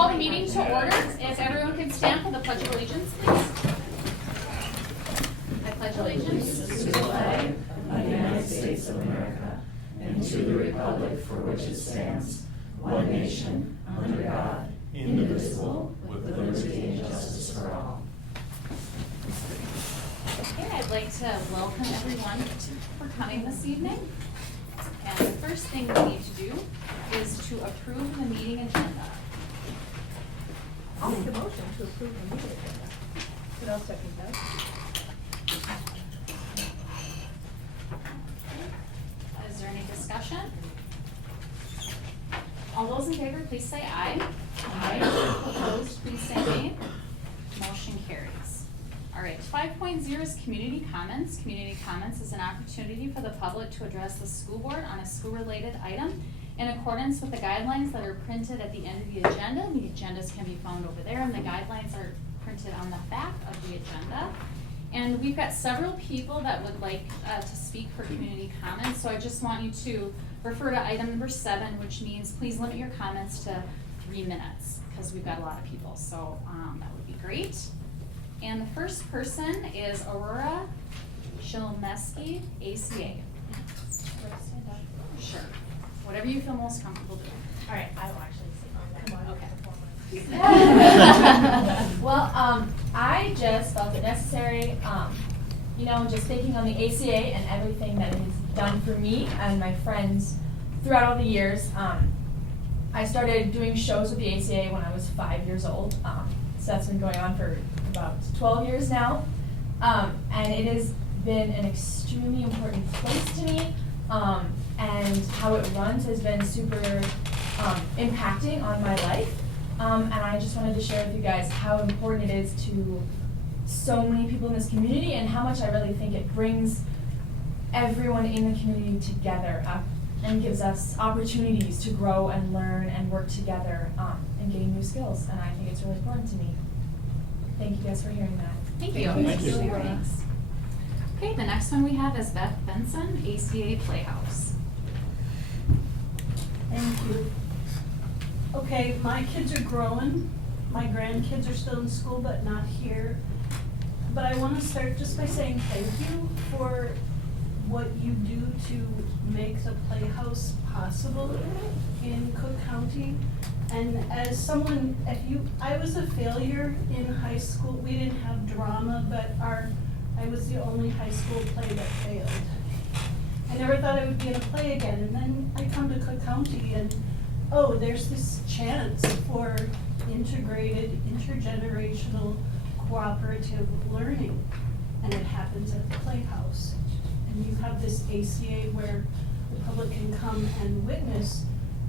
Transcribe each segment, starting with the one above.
call the meeting to order. If everyone could stand for the Pledge of Allegiance, please. I pledge allegiance To the flag of the United States of America and to the republic for which it stands, one nation, under God, indivisible, with liberty and justice for all. Okay, I'd like to welcome everyone for coming this evening. And the first thing we need to do is to approve the meeting agenda. I'll make a motion to approve the meeting agenda. And I'll second that. Is there any discussion? All those in favor, please say aye. Aye. Opposed, please say nay. Motion carries. All right, 5.0 is community comments. Community comments is an opportunity for the public to address the school board on a school-related item in accordance with the guidelines that are printed at the end of the agenda. The agendas can be found over there, and the guidelines are printed on the back of the agenda. And we've got several people that would like to speak for community comments, so I just want you to refer to item number 7, which means please limit your comments to 3 minutes, because we've got a lot of people, so that would be great. And the first person is Aurora Shilmeski, ACA. Sure. Whatever you feel most comfortable doing. All right, I will actually sit on that one. Okay. Well, I just felt it necessary, just thinking on the ACA and everything that it has done for me and my friends throughout all the years. I started doing shows with the ACA when I was 5 years old. So that's been going on for about 12 years now. And it has been an extremely important place to me. And how it runs has been super impacting on my life. And I just wanted to share with you guys how important it is to so many people in this community and how much I really think it brings everyone in the community together and gives us opportunities to grow and learn and work together and gain new skills. And I think it's really important to me. Thank you guys for hearing that. Thank you. Thank you. Thanks. Okay, the next one we have is Beth Benson, ACA Playhouse. Thank you. Okay, my kids are growing. My grandkids are still in school, but not here. But I want to start just by saying thank you for what you do to make the Playhouse possible in Cook County. And as someone, I was a failure in high school. We didn't have drama, but I was the only high school play that failed. I never thought I would be in a play again. And then I come to Cook County and, oh, there's this chance for integrated, intergenerational, cooperative learning. And it happens at the Playhouse. And you have this ACA where the public can come and witness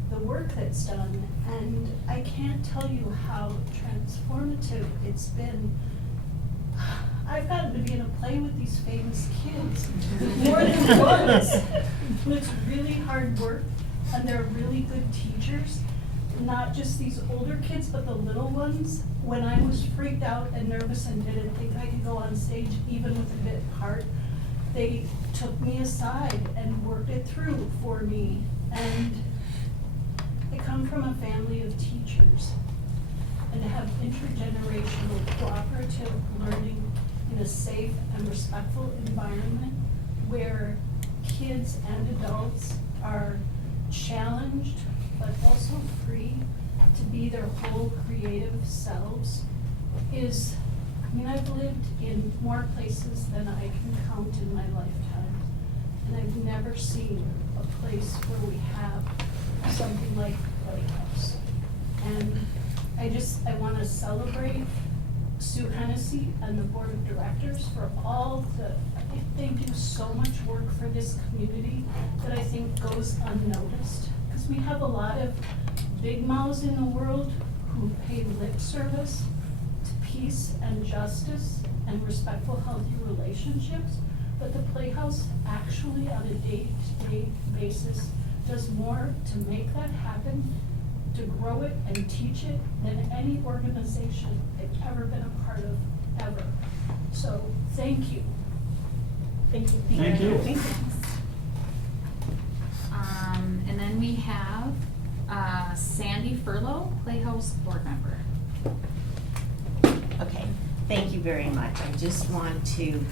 the work that's done. And I can't tell you how transformative it's been. I've gotten to be in a play with these famous kids more than once. It's really hard work, and they're really good teachers. Not just these older kids, but the little ones. When I was freaked out and nervous and didn't think I could go on stage, even with a bit part, they took me aside and worked it through for me. And I come from a family of teachers, and to have intergenerational cooperative learning in a safe and respectful environment where kids and adults are challenged but also free to be their whole creative selves is, I've lived in more places than I can count in my lifetime, and I've never seen a place where we have something like Playhouse. And I want to celebrate Sue Hennessy and the board of directors for they do so much work for this community that I think goes unnoticed. Because we have a lot of big mouths in the world who pay lip service to peace and justice and respectful, healthy relationships. But the Playhouse actually on a day-to-day basis does more to make that happen, to grow it and teach it than any organization I've ever been a part of, ever. So, thank you. Thank you. Thank you. Thanks. And then we have Sandy Sandy Furlow, Playhouse Board Member. Okay, thank you very much. I just want to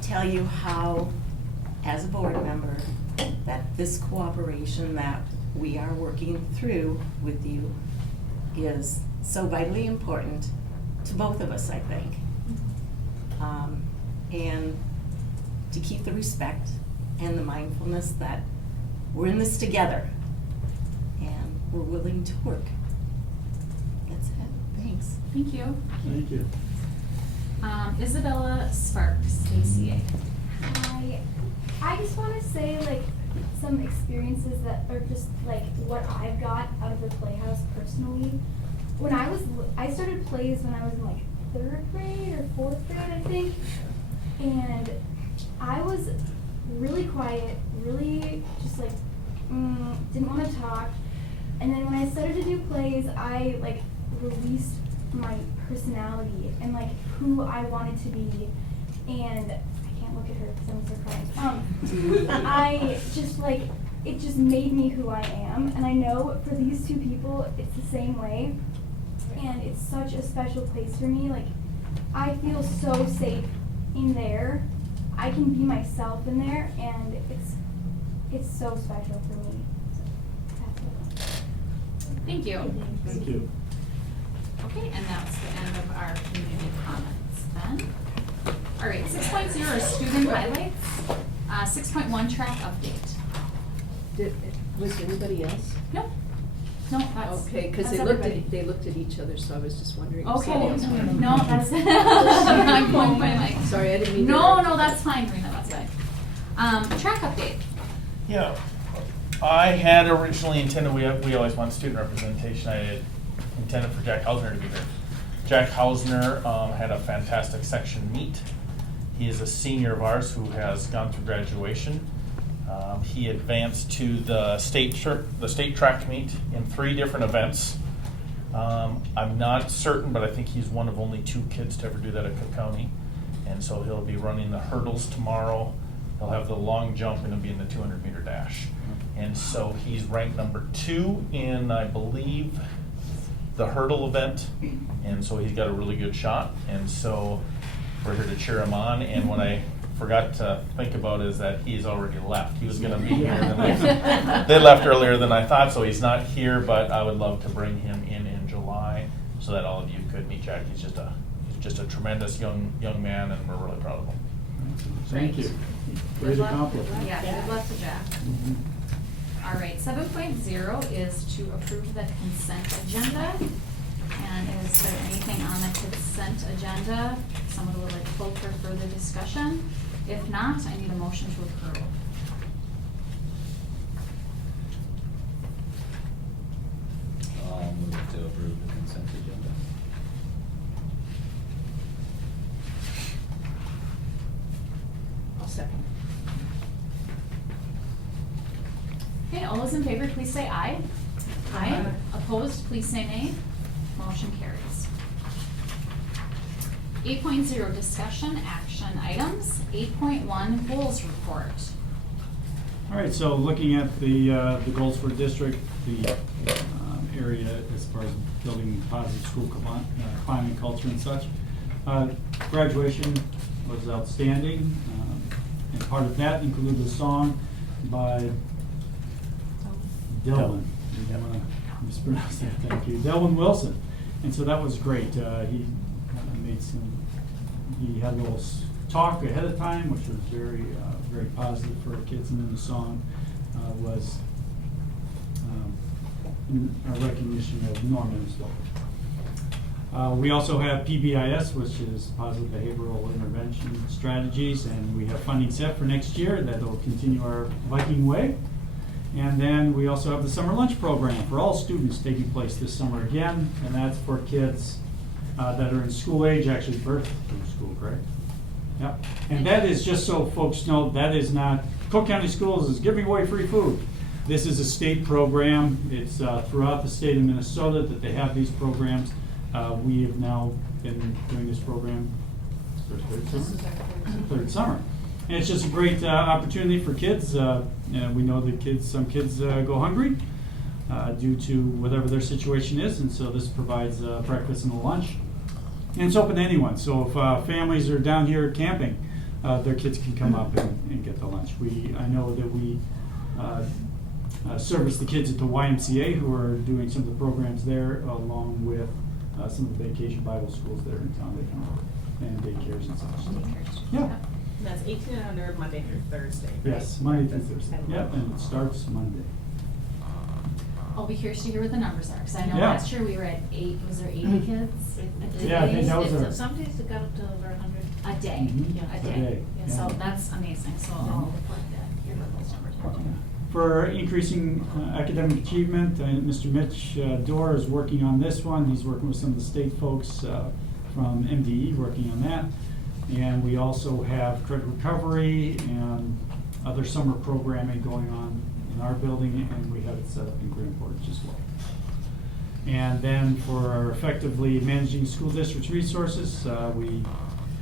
tell you how, as a board member, that this cooperation that we are working through with you is so vitally important to both of us, I think. And to keep the respect and the mindfulness that we're in this together and we're willing to work. That's it. Thanks. Thank you. Thank you. Isabella Sparks, ACA. I just want to say, like, some experiences that are just, like, what I've got out of the Playhouse personally. When I started plays when I was in, like, 3rd grade or 4th grade, I think. And I was really quiet, really just, like, didn't want to talk. And then when I started to do plays, I, like, released my personality and, like, who I wanted to be. And I can't look at her because I'm so crying. I just, like, it just made me who I am. And I know for these two people, it's the same way. And it's such a special place for me. Like, I feel so safe in there. I can be myself in there, and it's so special for me. So that's it. Thank you. Thank you. Okay, and that's the end of our community comments then. All right, 6.0 is student highlights. 6.1 track update. Was anybody else? No, that's. Okay, because that's they everybody. looked at each other, so I was just wondering. if Okay, somebody else wanted to- no, that's, I'm going by my. Sorry, I didn't mean to. No, that's fine, Rena, that's fine. Track update. Yeah, I had originally intended, we always want student representation. I had intended for Jack Hausner to be here. Jack Hausner had a fantastic section meet. He is a senior of ours who has gone through graduation. He advanced to the state track meet in 3 different events. I'm not certain, but I think he's one of only 2 kids to ever do that at Cook County. And so he'll be running the hurdles tomorrow. He'll have the long jump and he'll be in the 200-meter dash. And so he's ranked number 2 in, I believe, the hurdle event. And so he's got a really good shot. And so we're here to cheer him on. And what I forgot to think about is that he's already left. He was going to be here. They left earlier than I thought, so he's not here, but I would love to bring him in July so that all of you could meet Jack. He's just a tremendous young man, and we're really proud of him. Thank you. Good Great luck. accomplishment. Yeah, good luck to Jack. Mhm. All right, 7.0 is to approve the consent agenda. And is there anything on the consent agenda someone would like to pull for further discussion? If not, I need a motion to approve. I'll move to approve the consent agenda. I'll second. Okay, all those in favor, please say aye. Aye. Opposed, please say nay. Motion carries. 8.0, discussion action items. 8.1, goals report. All right, so looking at the goals for the district, the area as far as building positive school climate, culture and such. Graduation was outstanding, and part of that included a song by Delvin. I didn't want to mispronounce that, thank you. Delvin Wilson. And so that was great. He had a little talk ahead of time, which was very positive for our kids, and then the song was in a recognition of Norman as well. We also have PBIS, which is Positive Behavioral Intervention Strategies, and we have funding set for next year that will continue our Viking way. And then we also have the summer lunch program for all students taking place this summer again, and that's for kids that are in school age, actually birth through school, correct? Yep. And that is, just so folks know, that is not, Cook County Schools is giving away free food. This is a state program. It's throughout the state of Minnesota that they have these programs. We have now been doing this program for third summer. And it's just a great opportunity for kids. We know that some kids go hungry. due to whatever their situation is, and so this provides breakfast and a lunch. And it's open to anyone, so if families are down here camping, their kids can come up and get the lunch. I know that we service the kids at the YMCA who are doing some of the programs there, along with some of the vacation Bible schools that are in town, and daycares and such. Yeah. And that's 18 and under, Monday through Thursday, right? Yes, Monday through Breakfast Thursday. and Yep, lunch. and it starts Monday. I'll be curious to hear what the numbers are, because I know Yeah. last year we were at was there 80 kids? Yeah, I think that was our- Some days it got up to over 100. A day, Mhm. a A day. day, Yeah, so yeah. that's amazing, so I'll report that, hear what those numbers are. For increasing academic achievement, Mr. Mitch Dorr is working on this one. He's working with some of the state folks from MDE working on that. And we also have credit recovery and other summer programming going on in our building, and we have it set up in Grand Portage as well. And then for our effectively managing school district's resources, we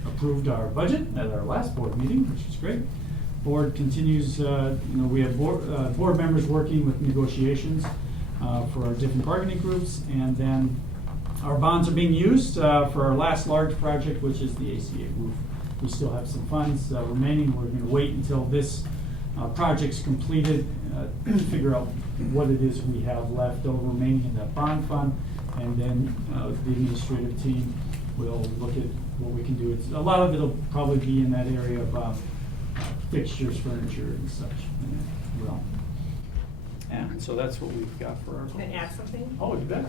approved our budget at our last board meeting, which was great. Board continues, we have board members working with negotiations for our different bargaining groups, and then our bonds are being used for our last large project, which is the ACA roof. We still have some funds remaining. We're going to wait until this project's completed to figure out what it is we have left over remaining in that bond fund, and then the administrative team will look at what we can do. A lot of it'll probably be in that area of fixtures, furniture, and such in that realm. And so that's what we've got for our goals. Can I add something? Oh, you bet.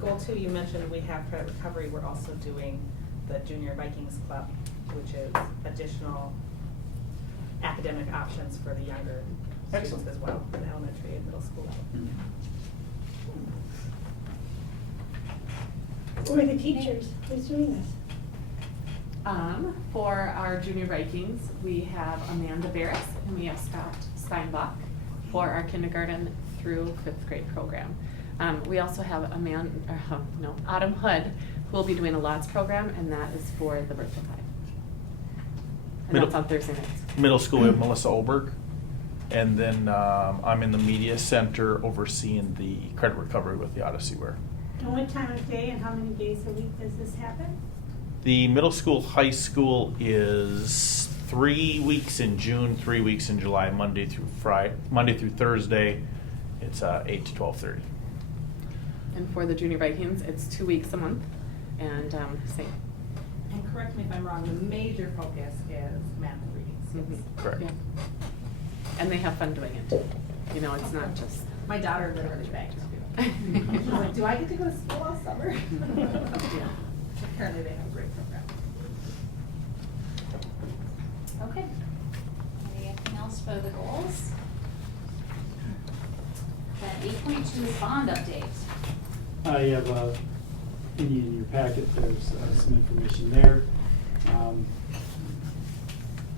Goal 2, you mentioned we have credit recovery. We're also doing the Junior Vikings Club, which is additional academic options for the younger students Excellent. as well, in elementary and middle school level. Who are the teachers? Who's doing this? For our junior Vikings, we have Amanda Barris and we have Scott Steinbach for our kindergarten through 5th grade program. We also have Autumn Hood, who will be doing a LOTS program, and that is for the birth of 5. And that's on Thursday nights. Middle school, we have Melissa Oberg. And then I'm in the media center overseeing the credit recovery with the Odyssey Wear. And what time of day and how many days a week does this happen? The middle school, high school is 3 weeks in June, 3 weeks in July, Monday through Thursday. It's 8 to 12:30. And for the junior Vikings, it's 2 weeks a month, and same. And correct me if I'm wrong, the major focus is math and reading skills. Correct. Yeah. And they have fun doing it too. You know, it's not just. My daughter literally begged to do it. She's like, do I get to go to school all summer? Yeah. Apparently they have a great program. Okay. Anything else for the goals? Then 8.2 is bond update. You have in your packet, there's some information there.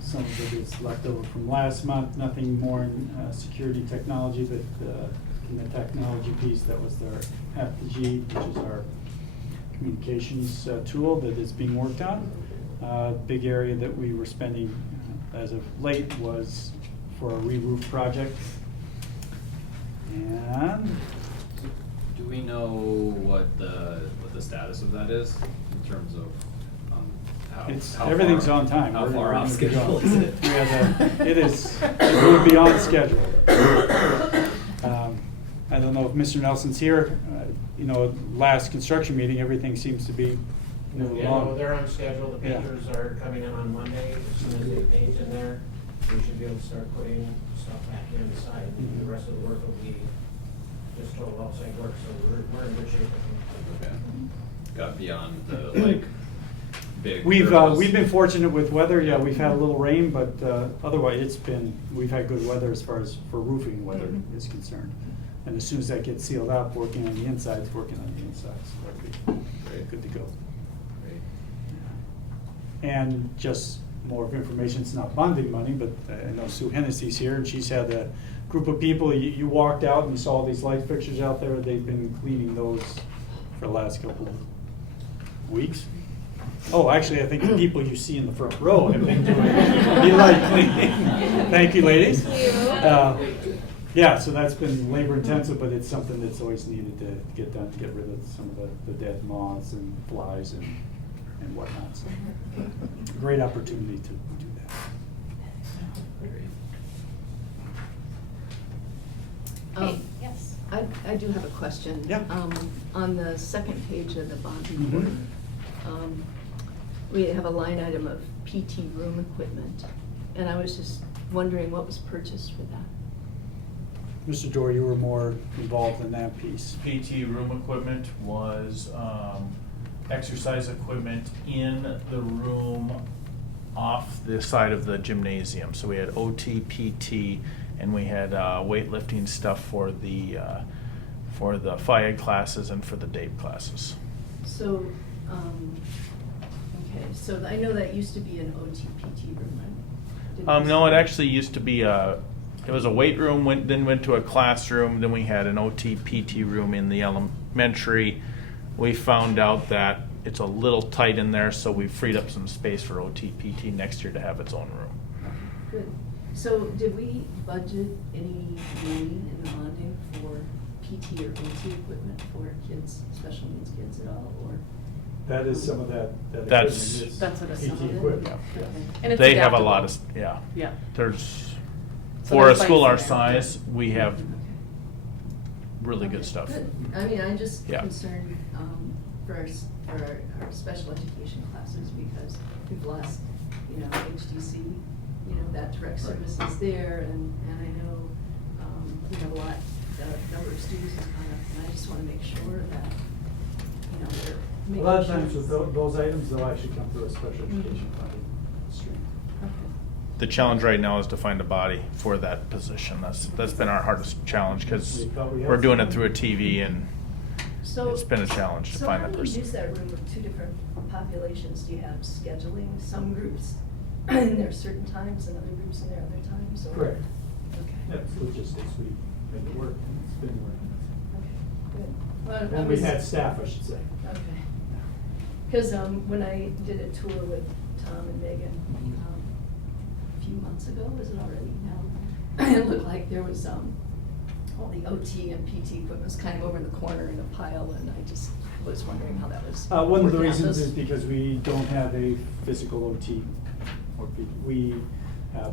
Some of it is left over from last month, nothing more in security technology, but in the technology piece, that was our FG, which is our communications tool that is being worked on. Big area that we were spending as of late was for a re-roof project. And Do we know what the status of that is in terms of how everything's far- on time. How We're far off good to go. schedule is it? It will be on schedule. I don't know if Mr. Nelson's here. Last construction meeting, everything seems to be moving Yeah, along. they're on schedule, the Yeah. painters are coming in on Monday, as soon as they paint in there, we should be able to start putting stuff back inside. Mhm. The rest of the work will be just total outside work, so we're in good shape, I think. Okay. Got beyond the big. We've hurdles. been fortunate with weather. Yeah, we've had a little rain, but otherwise we've had good weather as far as for roofing weather is concerned. And as soon as that gets sealed up, working on the insides, working on the insides, so that'll be Great. good to go. Great. And just more of information, it's not bonding money, but I know Sue Hennessy's here, and she's had a group of people, you walked out and you saw all these light fixtures out there, they've been cleaning those for the last couple of weeks. Oh, actually, I think the people you see in the front row have been doing the light cleaning. Thank you, ladies. Yeah, so that's been labor intensive, but it's something that's always needed to get done, to get rid of some of the dead moths and flies and whatnot. So great opportunity to do that. Okay, yes. I do have a question. Yeah. On the second page of the bond report, we have a line item of PT room equipment, and I was just wondering what was purchased for that? Mr. Dorr, you were more involved in that piece. PT room equipment was exercise equipment in the room off the side of the gymnasium. So we had OT, PT, and we had weightlifting stuff for the FIAD classes and for the DAPE classes. So, okay, so I know that used to be an OT-PT room, right? No, it actually used to be it was a weight room, then went to a classroom, then we had an OT, PT room in the elementary. We found out that it's a little tight in there, so we freed up some space for OT, PT next year to have its own room. Good. So did we budget any money in the bonding for PT or OT equipment for kids, special needs kids at all, or? That is some of that equipment That's- is That's what it's PT some of it. equipment. Yeah. Okay. And it's They have a adaptable. lot of, yeah. Yeah. There's, So for a there's school our place in there. size, we have really good Okay, stuff. Good. I mean, I'm just Yeah. concerned for our special education classes because we've lost, HDC, that direct service is there, and I know we have the number of students has gone up, and I just want to make sure that, we're A making lot of sure times with it's- those items, they'll actually come through a special education funding stream. Okay. The challenge right now is to find a body for that position. That's been our hardest challenge because We thought we had we're doing it someone. through a TV and So- it's been a challenge to find that So how do you person. use that room with two different populations? Do you have scheduling, some groups in there certain times and other groups in there other times? Or? Correct. Okay. Yeah, it's logistics, we make it work, and it's been working. Okay, good. Well, I When we was- had staff, I should say. Okay. Because when I did a tour with Tom and Megan a few months ago, was it already now? It looked like there was all the OT and PT equipment was kind of over in the corner in a pile, and I just was wondering how that was. One of the working out. reasons Those- is because we don't have a physical OT or PT. We,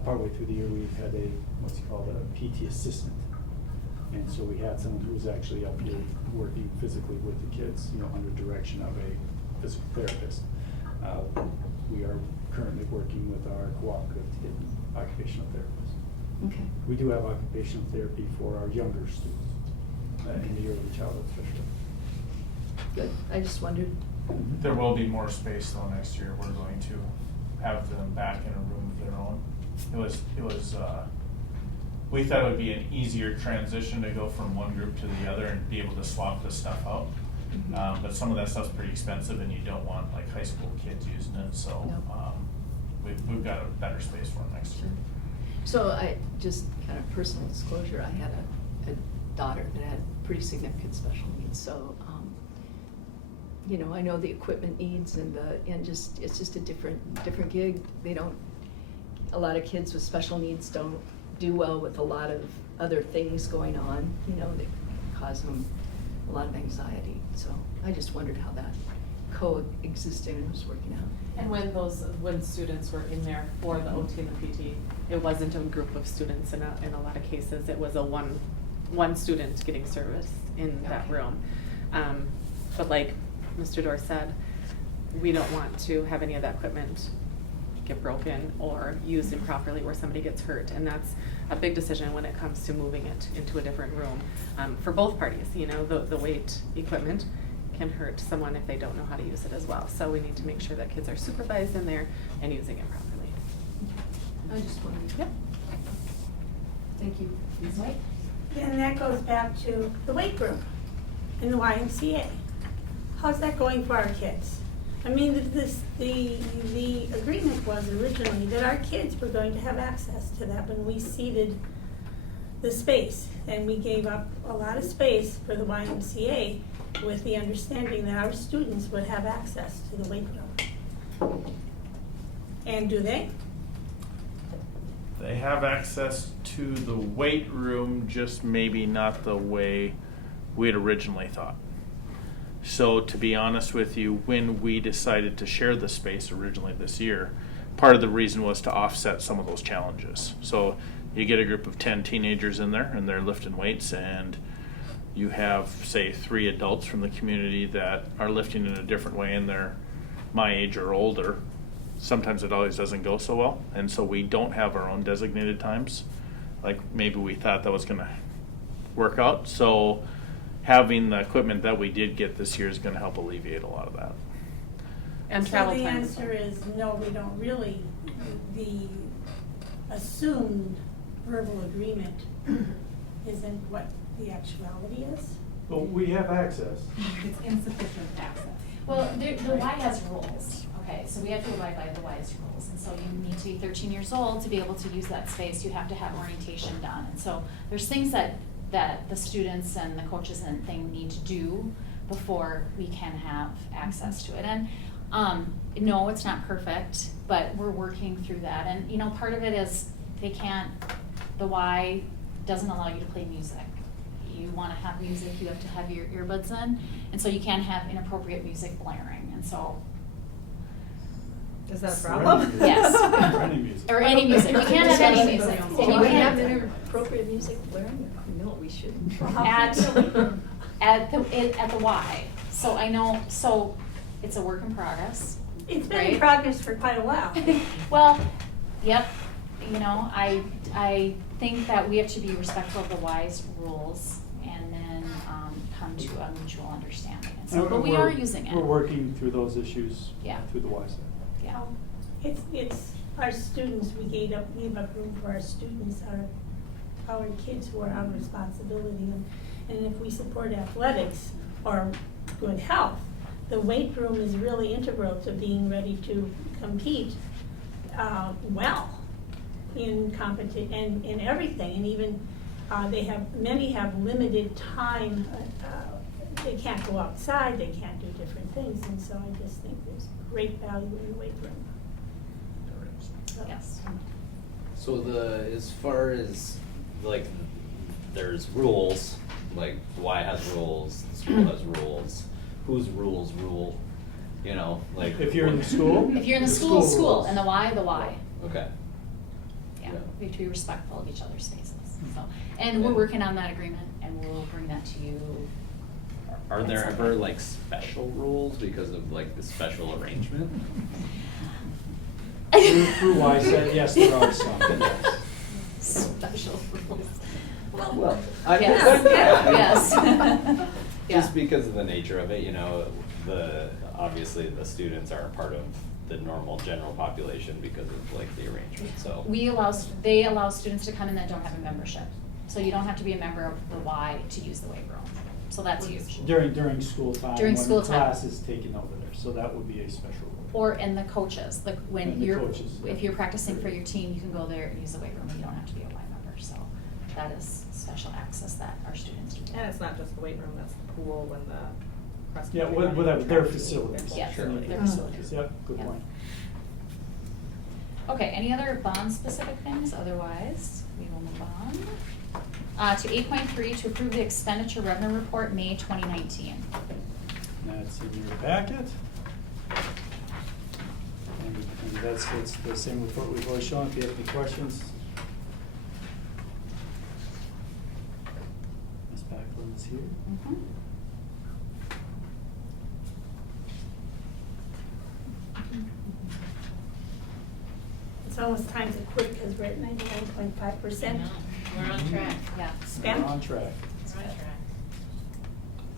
partway through the year, we've had what's called a PT assistant. And so we had someone who was actually up here working physically with the kids, under direction of a physical therapist. We are currently working with our cooperative to get an occupational therapist. Okay. We do have occupational therapy for our younger students in the early childhood especially. Good, I just wondered. There will be more space though next year. We're going to have them back in a room of their own. We thought it would be an easier transition to go from one group to the other and be able to swap this stuff out. But some of that stuff's pretty expensive and you don't want like high school kids using it, so No. we've got a better space for them next year. So I, just kind of personal disclosure, I had a daughter that had pretty significant special needs, so, I know the equipment needs and it's just a different gig. A lot of kids with special needs don't do well with a lot of other things going on, that cause them a lot of anxiety. So I just wondered how that coexisting was working out. And when students were in there for the OT and the PT, it wasn't a group of students in a lot of cases. It was a one student getting service in that Okay. room. But like Mr. Dorr said, we don't want to have any of that equipment get broken or used improperly where somebody gets hurt. And that's a big decision when it comes to moving it into a different room. For both parties, the weight equipment can hurt someone if they don't know how to use it as well. So we need to make sure that kids are supervised in there and using it properly. I just wondered. Yep. Thank you. Ms. White? And that goes back to the weight room in the YMCA. How's that going for our kids? I mean, the agreement was originally that our kids were going to have access to that when we seeded the space. And we gave up a lot of space for the YMCA with the understanding that our students would have access to the weight room. And do they? They have access to the weight room, just maybe not the way we had originally thought. So to be honest with you, when we decided to share the space originally this year, part of the reason was to offset some of those challenges. So you get a group of 10 teenagers in there and they're lifting weights, and you have, say, 3 adults from the community that are lifting in a different way, and they're my age or older. Sometimes it always doesn't go so well, and so we don't have our own designated times like maybe we thought that was going to work out. So having the equipment that we did get this year is going to help alleviate a lot of that. And So travel the time. answer is no, we don't really. The assumed verbal agreement isn't what the actuality is. But we have access. It's insufficient access. Well, the Y has rules, okay, so we have to abide by the Y's rules, and so you need to be 13 years old to be able to use that space. You have to have orientation done, and so there's things that the students and the coaches and thing need to do before we can have access to it. And no, it's not perfect, but we're working through that. And you know, part of it is the Y doesn't allow you to play music. You want to have music, you have to have your earbuds in, and so you can't have inappropriate music blaring, and so. Is that a Or problem? any music. Yes. Or any music. Or any music, you can't have any music. And Can you we have can't, inappropriate music blaring? No, we shouldn't. at the Y. So I know, so it's a work in progress. It's been in Right. progress for quite a while. Well, yep, you know, I think that we have to be respectful of the Y's rules and then come to a mutual understanding. And so, but we are using it. We're working through those issues Yeah. through the Y side. Yeah. It's our students, we gave up room for our students, our kids who are our responsibility. And if we support athletics or good health, the weight room is really integral to being ready to compete well in competition and in everything. And even many have limited time. They can't go outside, they can't do different things, and so I just think there's great value in the weight room. So- Yes. So as far as, like, there's rules, like, Y has rules, the school has rules, whose rules rule, you know, like. If you're in the school? If you're in the the school, rules. and the Y. Okay. Yeah, Yeah. we have to be respectful of each other's spaces, so. And we're working on that agreement, and we'll bring that to you. Are there ever, like, special rules because of, like, the special arrangement? Through Y side, yes, there are some, yes. Special rules. Well, I Yes, yeah. Yeah. Just because of the nature of it, you know, obviously the students are part of the normal general population because of, like, the arrangement, so. They allow students to come in that don't have a membership. So you don't have to be a member of the Y to use the weight room. So that's huge. During school time. During school time. When class is taken over there, so that would be a special rule. Or in the coaches, like when And the you're, coaches, yeah. if you're practicing for your team, you can go there and use the weight room and you don't have to be a Y member. So that is special access that our students do. And it's not just the weight room, that's the pool and the cross Yeah, country running, whatever, their track team, facilities. Yeah, Sure. their facilities. Yep, good Yeah. point. Okay, any other bond-specific things? Otherwise, we will move on. To 8.3, to approve the expenditure revenue report, May 2019. That's in your packet. And that's, it's the same report we've always shown, if you have any questions. Ms. Backlund is here. Mhm. It's almost time to quit because we're at 99.5%. We're on track. Yeah. Spent. We're on track. We're on track.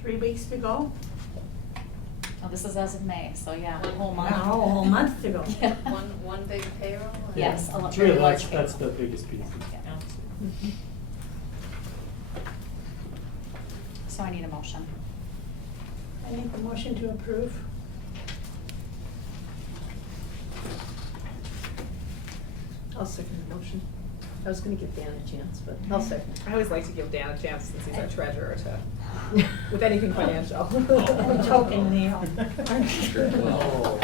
3 weeks to go. Oh, this is as of May, so yeah, a whole month. Wow, a whole month to go. Yeah. One big payroll? or- Yes, a lot. It's really, very large that's payroll. the biggest piece. Yeah. So I need a motion. I make a motion to approve. I'll second the motion. I was gonna give Dan a chance, but I'll second. I always like to give Dan a chance since he's our treasurer with anything financial. A token nail. Sure will.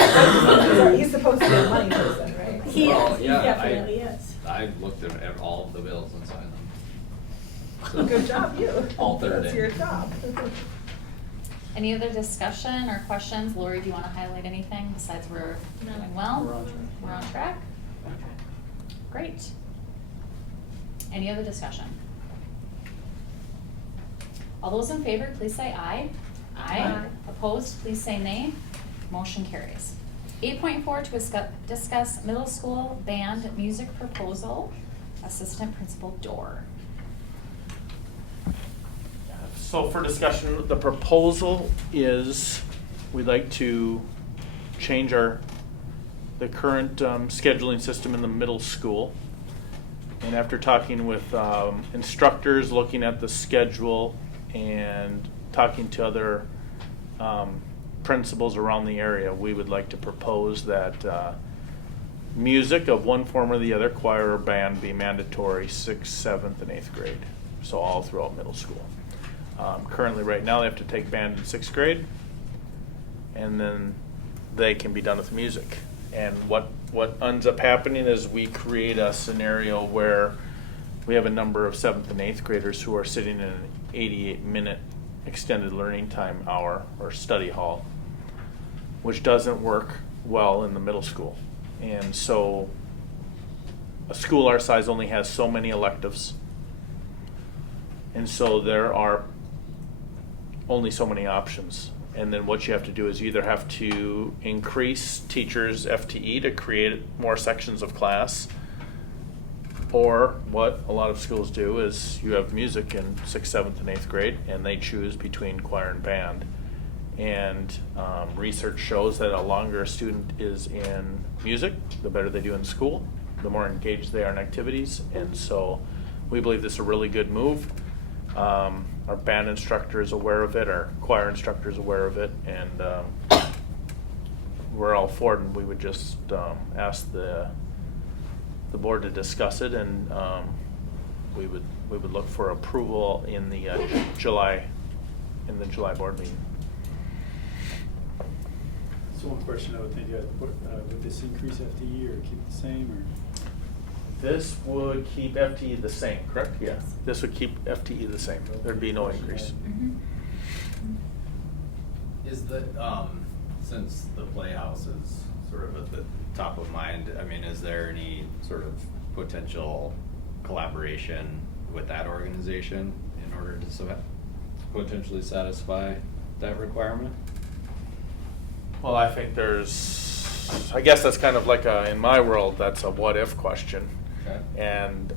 He's supposed to be a money person, right? He Well, is, he yeah, definitely is. I looked at all of the bills and signed them. So- Good job, you. All 30. That's your job. Any other discussion or questions? Lori, do you want to highlight anything besides we're doing well? We're on track. We're on track? Great. Any other discussion? All those in favor, please say aye. Aye. Opposed, please say nay. Motion carries. 8.4 to discuss middle school band music proposal, Assistant Principal Dorr. So for discussion, the proposal is, we'd like to change the current scheduling system in the middle school. And after talking with instructors, looking at the schedule, and talking to other principals around the area, we would like to propose that music of one form or the other, choir or band, be mandatory 6th, 7th, and 8th grade. So all throughout middle school. Currently, right now, they have to take band in 6th grade, and then they can be done with music. And what ends up happening is we create a scenario where we have a number of 7th and 8th graders who are sitting in an 88-minute extended learning time hour or study hall, which doesn't work well in the middle school. And so a school our size only has so many electives. And so there are only so many options. And then what you have to do is you either have to increase teachers' FTE to create more sections of class, or what a lot of schools do is you have music in 6th, 7th, and 8th grade, and they choose between choir and band. And research shows that the longer a student is in music, the better they do in school, the more engaged they are in activities. And so we believe this is a really good move. Our band instructor is aware of it, our choir instructor is aware of it, and we're all for it, and we would just ask the board to discuss it, and we would look for approval in the July board meeting. So one question I would think, would this increase FTE or keep it the same, or? This would keep FTE the same, correct? Yeah. This would keep FTE the same. There'd be no increase. Is the, since the Playhouse is sort of at the top of mind, I mean, is there any sort of potential collaboration with that organization in order to potentially satisfy that requirement? Well, I think I guess that's kind of like in my world, that's a what if question. Okay. And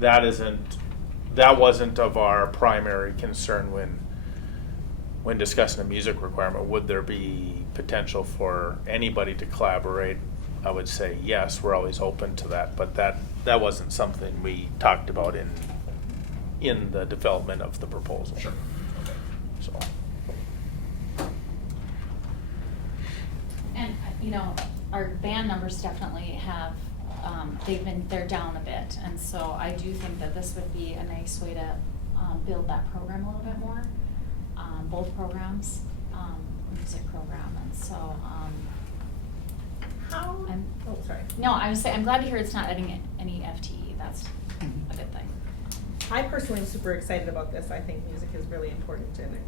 that wasn't of our primary concern when discussing a music requirement. Would there be potential for anybody to collaborate? I would say yes, we're always open to that, but that wasn't something we talked about in the development of the proposal. Sure. Okay. So. And, our band numbers definitely have, they're down a bit. And so I do think that this would be a nice way to build that program a little bit more. Both programs, music program. And so, Sorry. no, I would say, I'm glad to hear it's not adding any FTE. That's a good thing. I personally am super excited about this. I think music is really important, and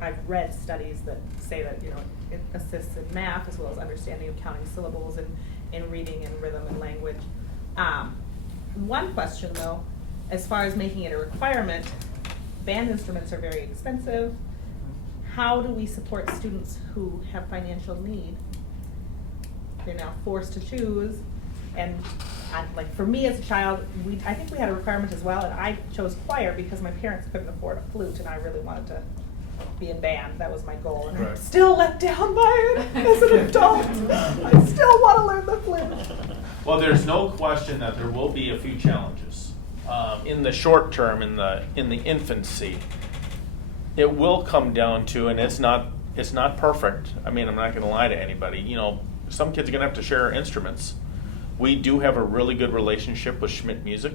I've read studies that say that, it assists in math as well as understanding of counting syllables and reading and rhythm and language. One question though, as far as making it a requirement, band instruments are very expensive. How do we support students who have financial need? They're now forced to choose, and like for me as a child, I think we had a requirement as well, and I chose choir because my parents couldn't afford a flute, and I really wanted to be in band. That was my goal, and I'm Right. still let down by it as an adult. I still want to learn the flute. Well, there's no question that there will be a few challenges in the short term, in the infancy. It will come down to, and it's not perfect. I mean, I'm not going to lie to anybody. Some kids are going to have to share instruments. We do have a really good relationship with Schmidt Music.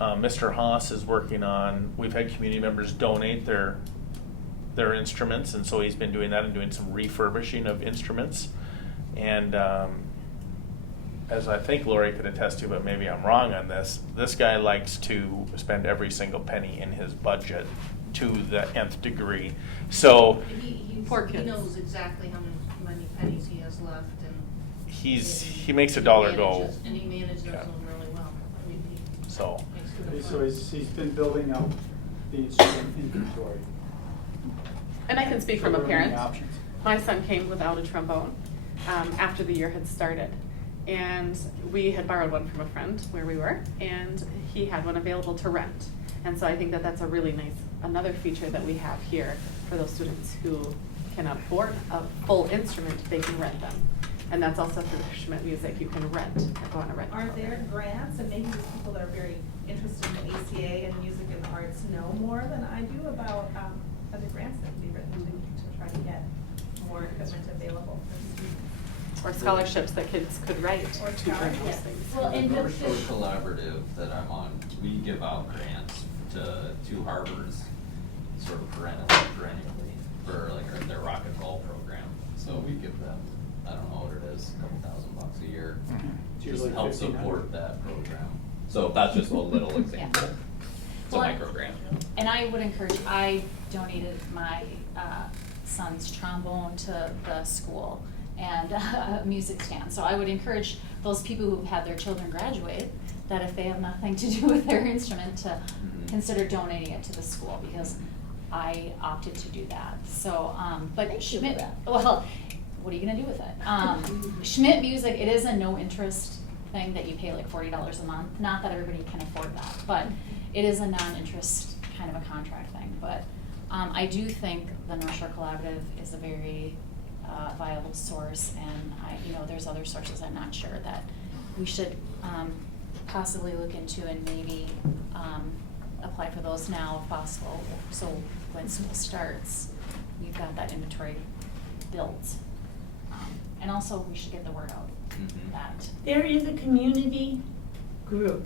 Mr. Haas is working on, we've had community members donate their instruments, and so he's been doing that and doing some refurbishing of instruments. And I as I think Lori could attest to, but maybe I'm wrong on this, this guy likes to spend every single penny in his budget to the nth degree. So Poor He kids. knows exactly how many pennies he has left and. he makes a dollar go. And he manages Yeah. them really well. I mean, he So, makes good Okay, so funds. he's been building up the instrument inventory. And I can speak from a So what are the parent. options? My son came without a trombone after the year had started. And we had borrowed one from a friend where we were, and he had one available to rent. And so I think that that's a really nice, another feature that we have here for those students who cannot afford a full instrument, they can rent them. And that's also for Schmidt Music, you can rent, go on a rent Are there program. grants, and maybe these people that are very interested in the ACA and music and the arts know more than I do about other grants that can be written to try to get more equipment available for students? Or scholarships that kids could write Or to bring those scholarships. things. Well, and North the- Shore Collaborative that I'm on, we give out grants to two harbors sort of perennially for like their rock and roll program. So we give them, I don't know what it is, a couple $1,000 a year. It's Just usually help 1,500. support that program. So that's just a little example. It's a Well, micro grant. And I would encourage, I donated my son's trombone to the school and a music stand. So I would encourage those people who've had their children graduate, that if they have nothing to do with their instrument, to consider donating it to the school, because I opted to do that. So, but Thank you for Schmidt, that. well, what are you gonna do with it? Schmidt Music, it is a no interest thing that you pay like $40 a month. Not that everybody can afford that, but it is a non-interest kind of a contract thing. But I do think the North Shore Collaborative is a very viable source, and there's other sources I'm not sure that we should possibly look into and maybe apply for those now if possible. So when school starts, we've got that inventory built. And also, we should get the word out that. There is a community group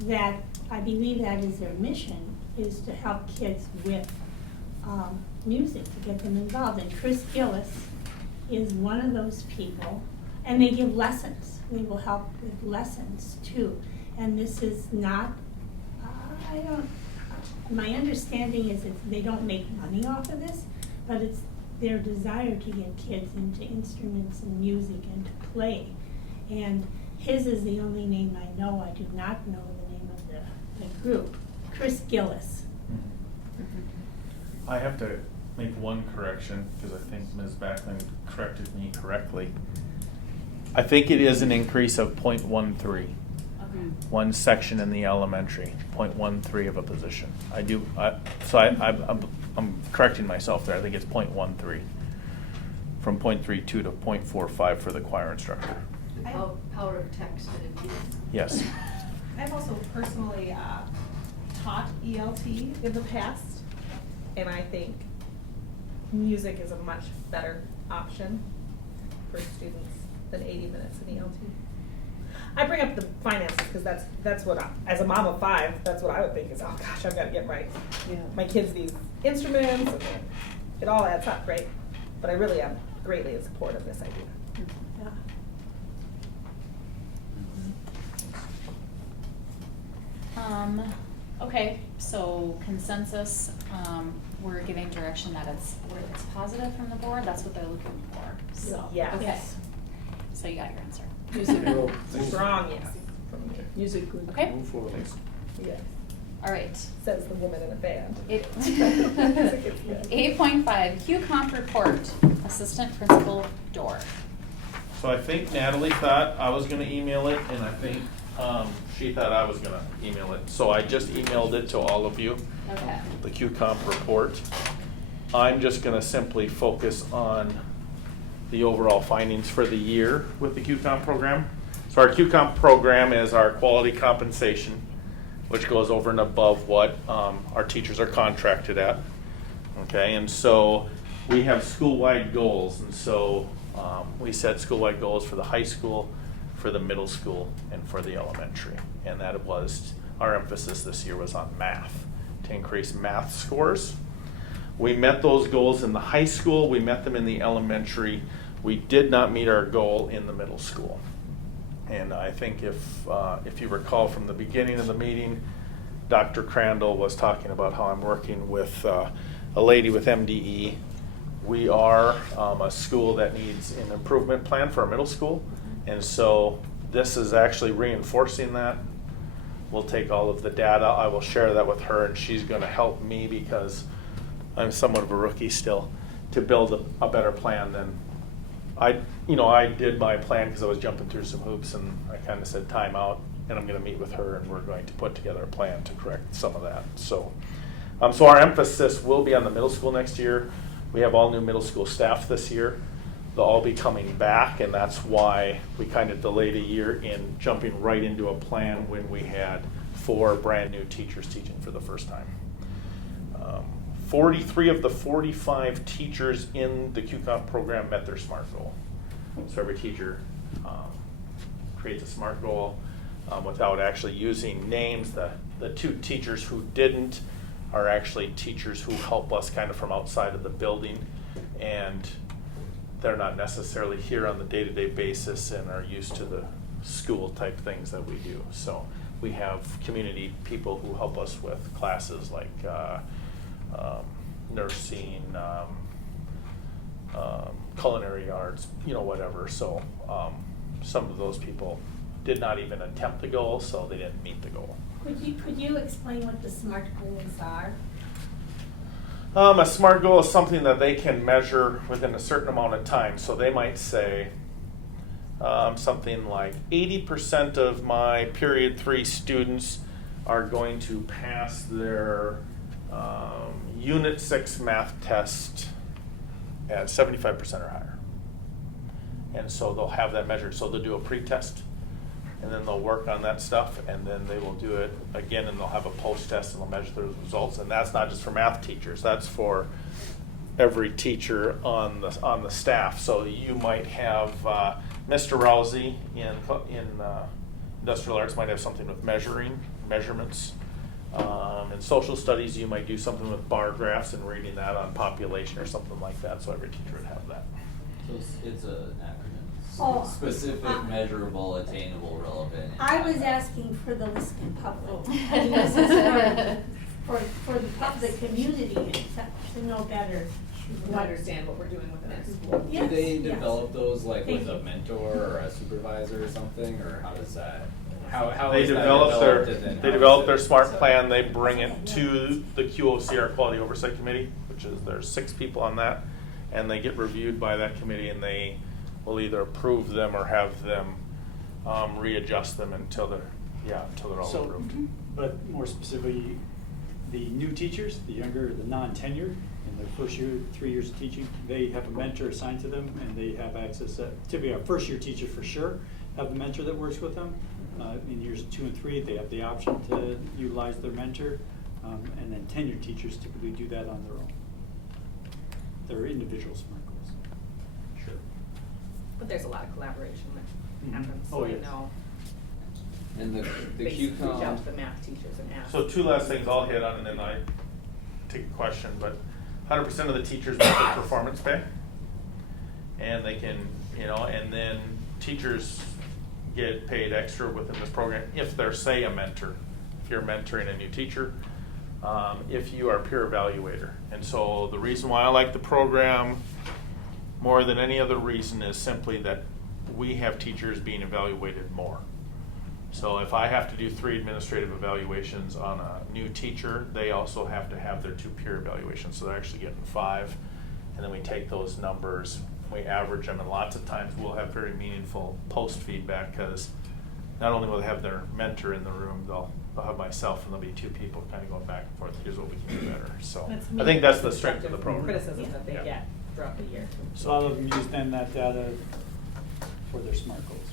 that, I believe that is their mission, is to help kids with music, to get them involved. And Chris Gillis is one of those people, and they give lessons. They will help with lessons too. And this is not, my understanding is that they don't make money off of this, but it's their desire to get kids into instruments and music and to play. And his is the only name I know. I do not know the name of the group. Chris Gillis. I have to make one correction, because I think Ms. Backlund corrected me correctly. I think it is an increase of .13. One section in the elementary, .13 of a position. I'm correcting myself there. I think it's .13, from .32 to .45 for the choir instructor. Power of text and abuse. Yes. I've also personally taught ELT in the past, and I think music is a much better option for students than 80 minutes in ELT. I bring up the finances because that's what as a mom of 5, that's what I would think is, oh gosh, I've got to get my kids these instruments, and it all adds up, right? But I really am greatly in support of this idea. Yeah. Okay, so consensus, we're giving direction that it's positive from the board, that's what they're looking for, so. Yes. Okay, so you got your answer. Music. Strong yes. Music group. Okay, Move forward. Yes. all right. Says the woman in a band. 8.5, Q-Comp report, Assistant Principal Dorr. So I think Natalie thought I was gonna email it, and I think she thought I was gonna email it. So I just emailed it to all of you, Okay. the Q-Comp report. I'm just gonna simply focus on the overall findings for the year with the Q-Comp program. So our Q-Comp program is our quality compensation, which goes over and above what our teachers are contracted at. Okay, and so we have school-wide goals, and so we set school-wide goals for the high school, for the middle school, and for the elementary. And that was, our emphasis this year was on math, to increase math scores. We met those goals in the high school, we met them in the elementary. We did not meet our goal in the middle school. And I think if you recall from the beginning of the meeting, Dr. Crandall was talking about how I'm working with a lady with MDE. We are a school that needs an improvement plan for our middle school, and so this is actually reinforcing that. We'll take all of the data, I will share that with her, and she's going to help me because I'm somewhat of a rookie still to build a better plan than I did my plan because I was jumping through some hoops, and I kind of said time out, and I'm going to meet with her, and we're going to put together a plan to correct some of that. So our emphasis will be on the middle school next year. We have all new middle school staff this year. They'll all be coming back, and that's why we kind of delayed a year in jumping right into a plan when we had 4 brand new teachers teaching for the first time. 43 of the 45 teachers in the QComp program met their SMART goal. So every teacher creates a SMART goal without actually using names. The 2 teachers who didn't are actually teachers who help us kind of from outside of the building, and they're not necessarily here on the day-to-day basis and are used to the school type things that we do. So we have community people who help us with classes like nursing, culinary arts, whatever. So some of those people did not even attempt the goal, so they didn't meet the goal. Could you explain what the SMART goals are? A SMART goal is something that they can measure within a certain amount of time. So they might say something like 80% of my period 3 students are going to pass their Unit 6 math test at 75% or higher. And so they'll have that measured. So they'll do a pre-test, and then they'll work on that stuff, and then they will do it again, and they'll have a post-test, and they'll measure those results. And that's not just for math teachers, that's for every teacher on the staff. So you might have Mr. Rousey in industrial arts might have something with measurements. In social studies, you might do something with bar graphs and reading that on population or something like that, so every teacher would have that. So it's an acronym. Oh, Specific, measurable, attainable, relevant. I was asking for the listening public. And this is for the community to know better. To understand what we're doing within our school. Do Yes, they yes. develop those like Thank with you. a mentor or a supervisor or something, or how does that? How They is that develop developed and then how they is develop it their SMART set? plan, they bring it to the QOC, our Quality Oversight Committee, which is, there's 6 people on that, and they get reviewed by that committee, and they will either approve them or have them readjust them until they're all So, approved. but more specifically, the new teachers, the younger, the non-tenured, in their first year, 3 years of teaching, they have a mentor assigned to them, and they have access, typically our first year teachers for sure have a mentor that works with them. In years 2 and 3, they have the option to utilize their mentor, and then tenured teachers typically do that on their own. They're individual SMART goals. Sure. But there's a lot of collaboration that Mhm. happens, Oh, so you yes. know, And the they reach out QCOM. to the math teachers and ask. So 2 last things I'll hit on, and then I take a question, but 100% of the teachers make their performance pay. And they can, and then teachers get paid extra within this program if they're, say, a mentor. If you're mentoring a new teacher, if you are a peer evaluator. And so the reason why I like the program more than any other reason is simply that we have teachers being evaluated more. So if I have to do 3 administrative evaluations on a new teacher, they also have to have their 2 peer evaluations, so they're actually getting 5. And then we take those numbers, we average them, and lots of times we'll have very meaningful post feedback, because not only will they have their mentor in the room, they'll have myself, and there'll be 2 people kind of going back and forth, here's what we can do better. So That's I think that's the strength of the constructive program. criticism that they Yeah. get throughout the year. So all of them use then that data for their SMART goals.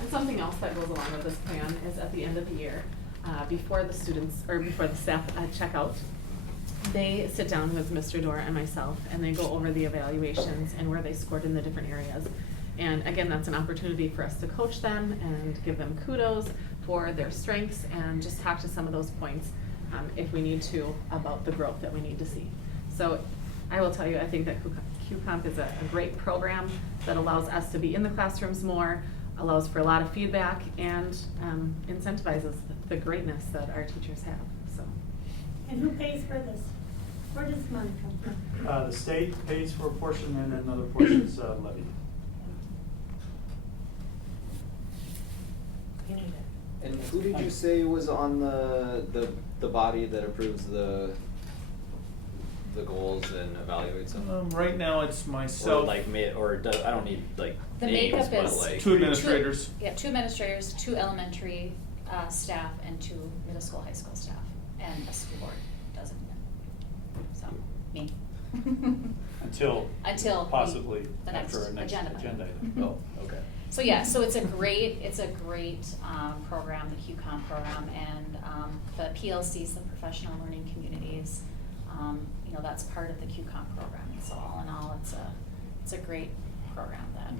And something else that goes along with this plan is at the end of the year, before the students, or before the staff check out, they sit down with Mr. Dora and myself, and they go over the evaluations and where they scored in the different areas. And again, that's an opportunity for us to coach them and give them kudos for their strengths, and just talk to some of those points, if we need to, about the growth that we need to see. So I will tell you, I think that QComp is a great program that allows us to be in the classrooms more, allows for a lot of feedback, and incentivizes the greatness that our teachers have, so. And who pays for this? Where does money come from? The state pays for a portion and another portion is levied. And who did you say was on the body that approves the goals and evaluates them? Right now, it's myself. Or like, I don't need like The names, makeup but is like. Two administrators. Yeah, 2 administrators, 2 elementary staff, and 2 middle school, high school staff, and a school board doesn't. So, me. Until possibly the next after our next agenda agenda item. item. Oh, okay. So yeah, so it's a great program, the QComp program, and the PLCs, the professional learning communities, you know, that's part of the QComp program. So all in all, it's a great program that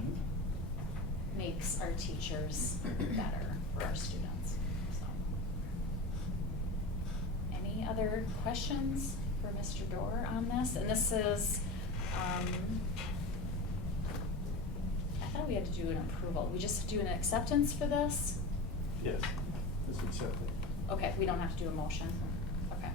makes our teachers better for our students. So, any other questions for Mr. Dorr on this? And this is, I thought we had to do an approval. We just do an acceptance for this? Yes, it's accepted. Okay, we don't have to do a motion? Okay.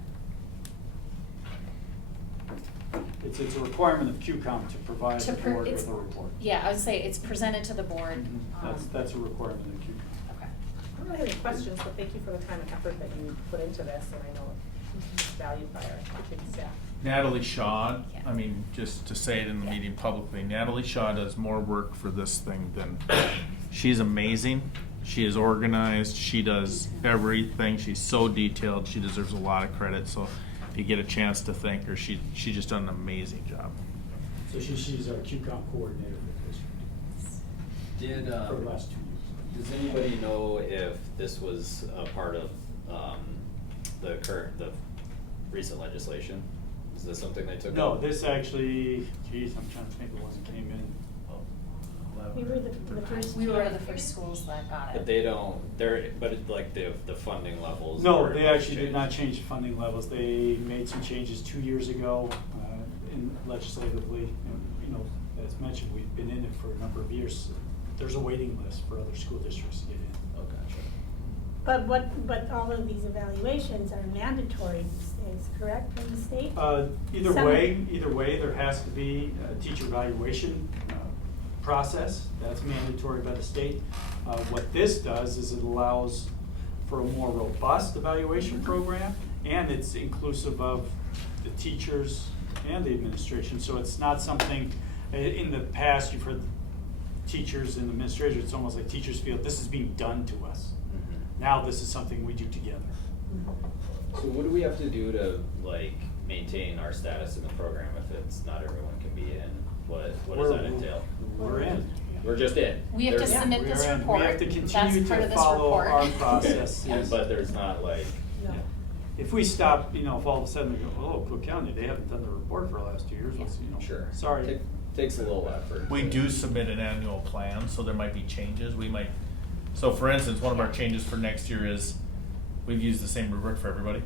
It's a requirement of QComp to provide the board it's- with a report. Yeah, I would say it's presented to the board. That's a requirement of QComp. Okay. I don't have any questions, but thank you for the time and effort that you put into this, and I know it's valued by our teaching staff. Natalie Shaw, Yeah. I mean, just to say it in the Yeah. meeting publicly, Natalie Shaw does more work for this thing than, she's amazing. She is organized, she does everything, she's so detailed, she deserves a lot of credit, so if you get a chance to thank her, she just done an amazing job. So she's our QComp coordinator for the district Did, for the last 2 years. does anybody know if this was a part of, the recent legislation? Is this something they took No, up? this actually, geez, I'm trying to think of when it came in. We were the first. We were the first schools that got But it. they don't, like the funding levels. No, were they actually did changed. not change the funding levels. They made some changes 2 years ago legislatively. And, you know, as mentioned, we've been in it for a number of years. There's a waiting list for other school districts to get in. Oh, gotcha. But all of these evaluations are mandatory these days, correct, from the state? Either Some- way, there has to be a teacher evaluation process. That's mandatory by the state. What this does is it allows for a more robust evaluation program, and it's inclusive of the teachers and the administration. So it's not something, in the past, you've heard teachers and administrators, it's almost like teachers feel this is being done to us. Mhm. Now this is something we do together. So what do we have to do to like maintain our status in the program if it's not everyone can be in? What does that entail? We're in. We're just in. We have to There's- submit We this are in. report. We have to That's continue part to of this follow report. our Okay. process. And, yes. but there's not like, No. If we stop, you know, if all of a sudden we go, oh, Cook County, they haven't done the report for the last 2 years, let's, you know, sure. sorry. Takes a little effort. We do submit an annual plan, so there might be changes, so for instance, one of our changes for next year is, we've used the same rubric for everybody.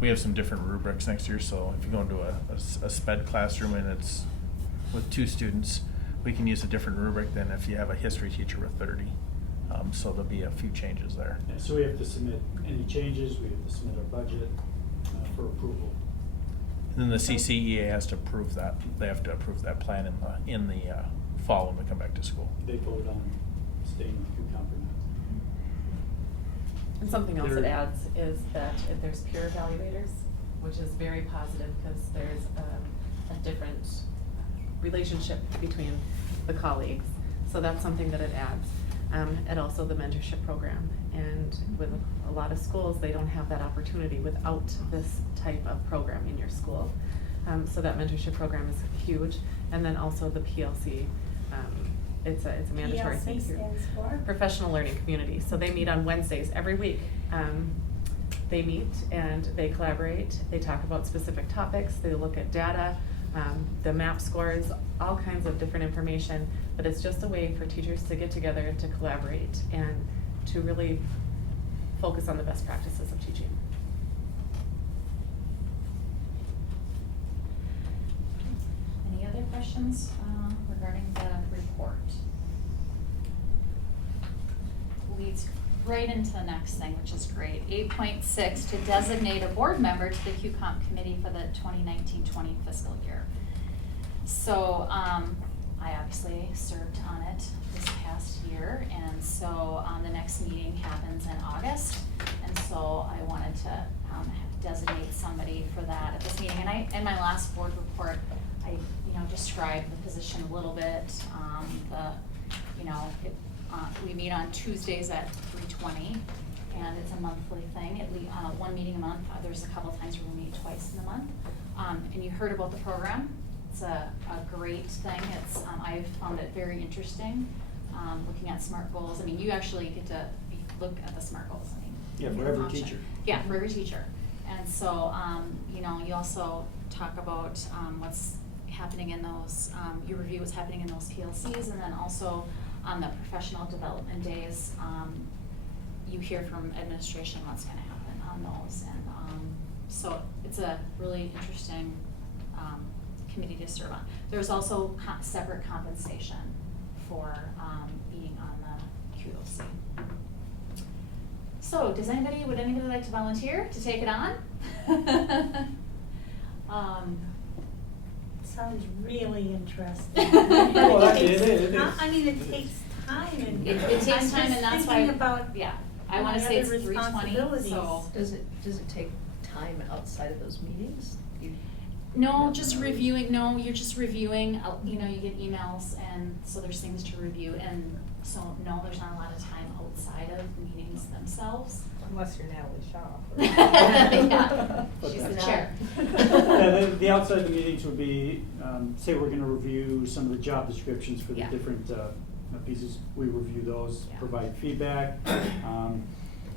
We have some different rubrics next year, so if you go into a sped classroom and it's with 2 students, we can use a different rubric than if you have a history teacher with 30. So there'll be a few changes there. Yeah, so we have to submit any changes, we have to submit our budget for approval. And then the CCEA has to approve that, they have to approve that plan in the fall when we come back to school. They vote on staying with Cook County or not. And something else it There- adds is that if there's peer evaluators, which is very positive because there's a different relationship between the colleagues. So that's something that it adds. And also the mentorship program. And with a lot of schools, they don't have that opportunity without this type of program in your school. So that mentorship program is huge. And then also the PLC, it's a mandatory thing. PLC stands for? Professional Learning Community. So they meet on Wednesdays every week. They meet and they collaborate. They talk about specific topics. They look at data, the MAP scores, all kinds of different information. But it's just a way for teachers to get together and to collaborate and to really focus on the best practices of teaching. Any other questions? questions regarding the report? Leads right into the next thing, which is great. 8.6, to designate a board member to the QComp committee for the 2019-20 fiscal year. So I obviously served on it this past year, and so the next meeting happens in August, and so I wanted to designate somebody for that at this meeting. And in my last board report, I described the position a little bit. We meet on Tuesdays at 3:20, and it's a monthly thing. One meeting a month. There's a couple times where we meet twice in the month. And you heard about the program. It's a great thing. I've found it very interesting, looking at SMART goals. I mean, you actually get to look at the SMART goals. I mean, Yeah, for your every option. teacher. Yeah, for every teacher. And so, you also talk about what's happening in those, you review what's happening in those PLCs, and then also on the professional development days, you hear from administration what's going to happen on those. And so it's a really interesting committee to serve on. There's also separate compensation for being on the QOC. So would anybody like to volunteer to take it on? Sounds really interesting. Well, it is. I mean, it takes time and. It takes I'm time, and that's just why, thinking about yeah, I wanna my say it's other 3:20, so. responsibilities. Does it take time outside of those meetings? No, just reviewing, you're just reviewing, you get emails, and so there's things to review, and so, no, there's not a lot of time outside of meetings themselves. Unless you're Natalie Shaw. Yeah, she's the chair. Yeah, the outside of the meetings would be, say we're gonna review some of the job descriptions for the Yeah. different pieces. We review those, Yeah. provide feedback.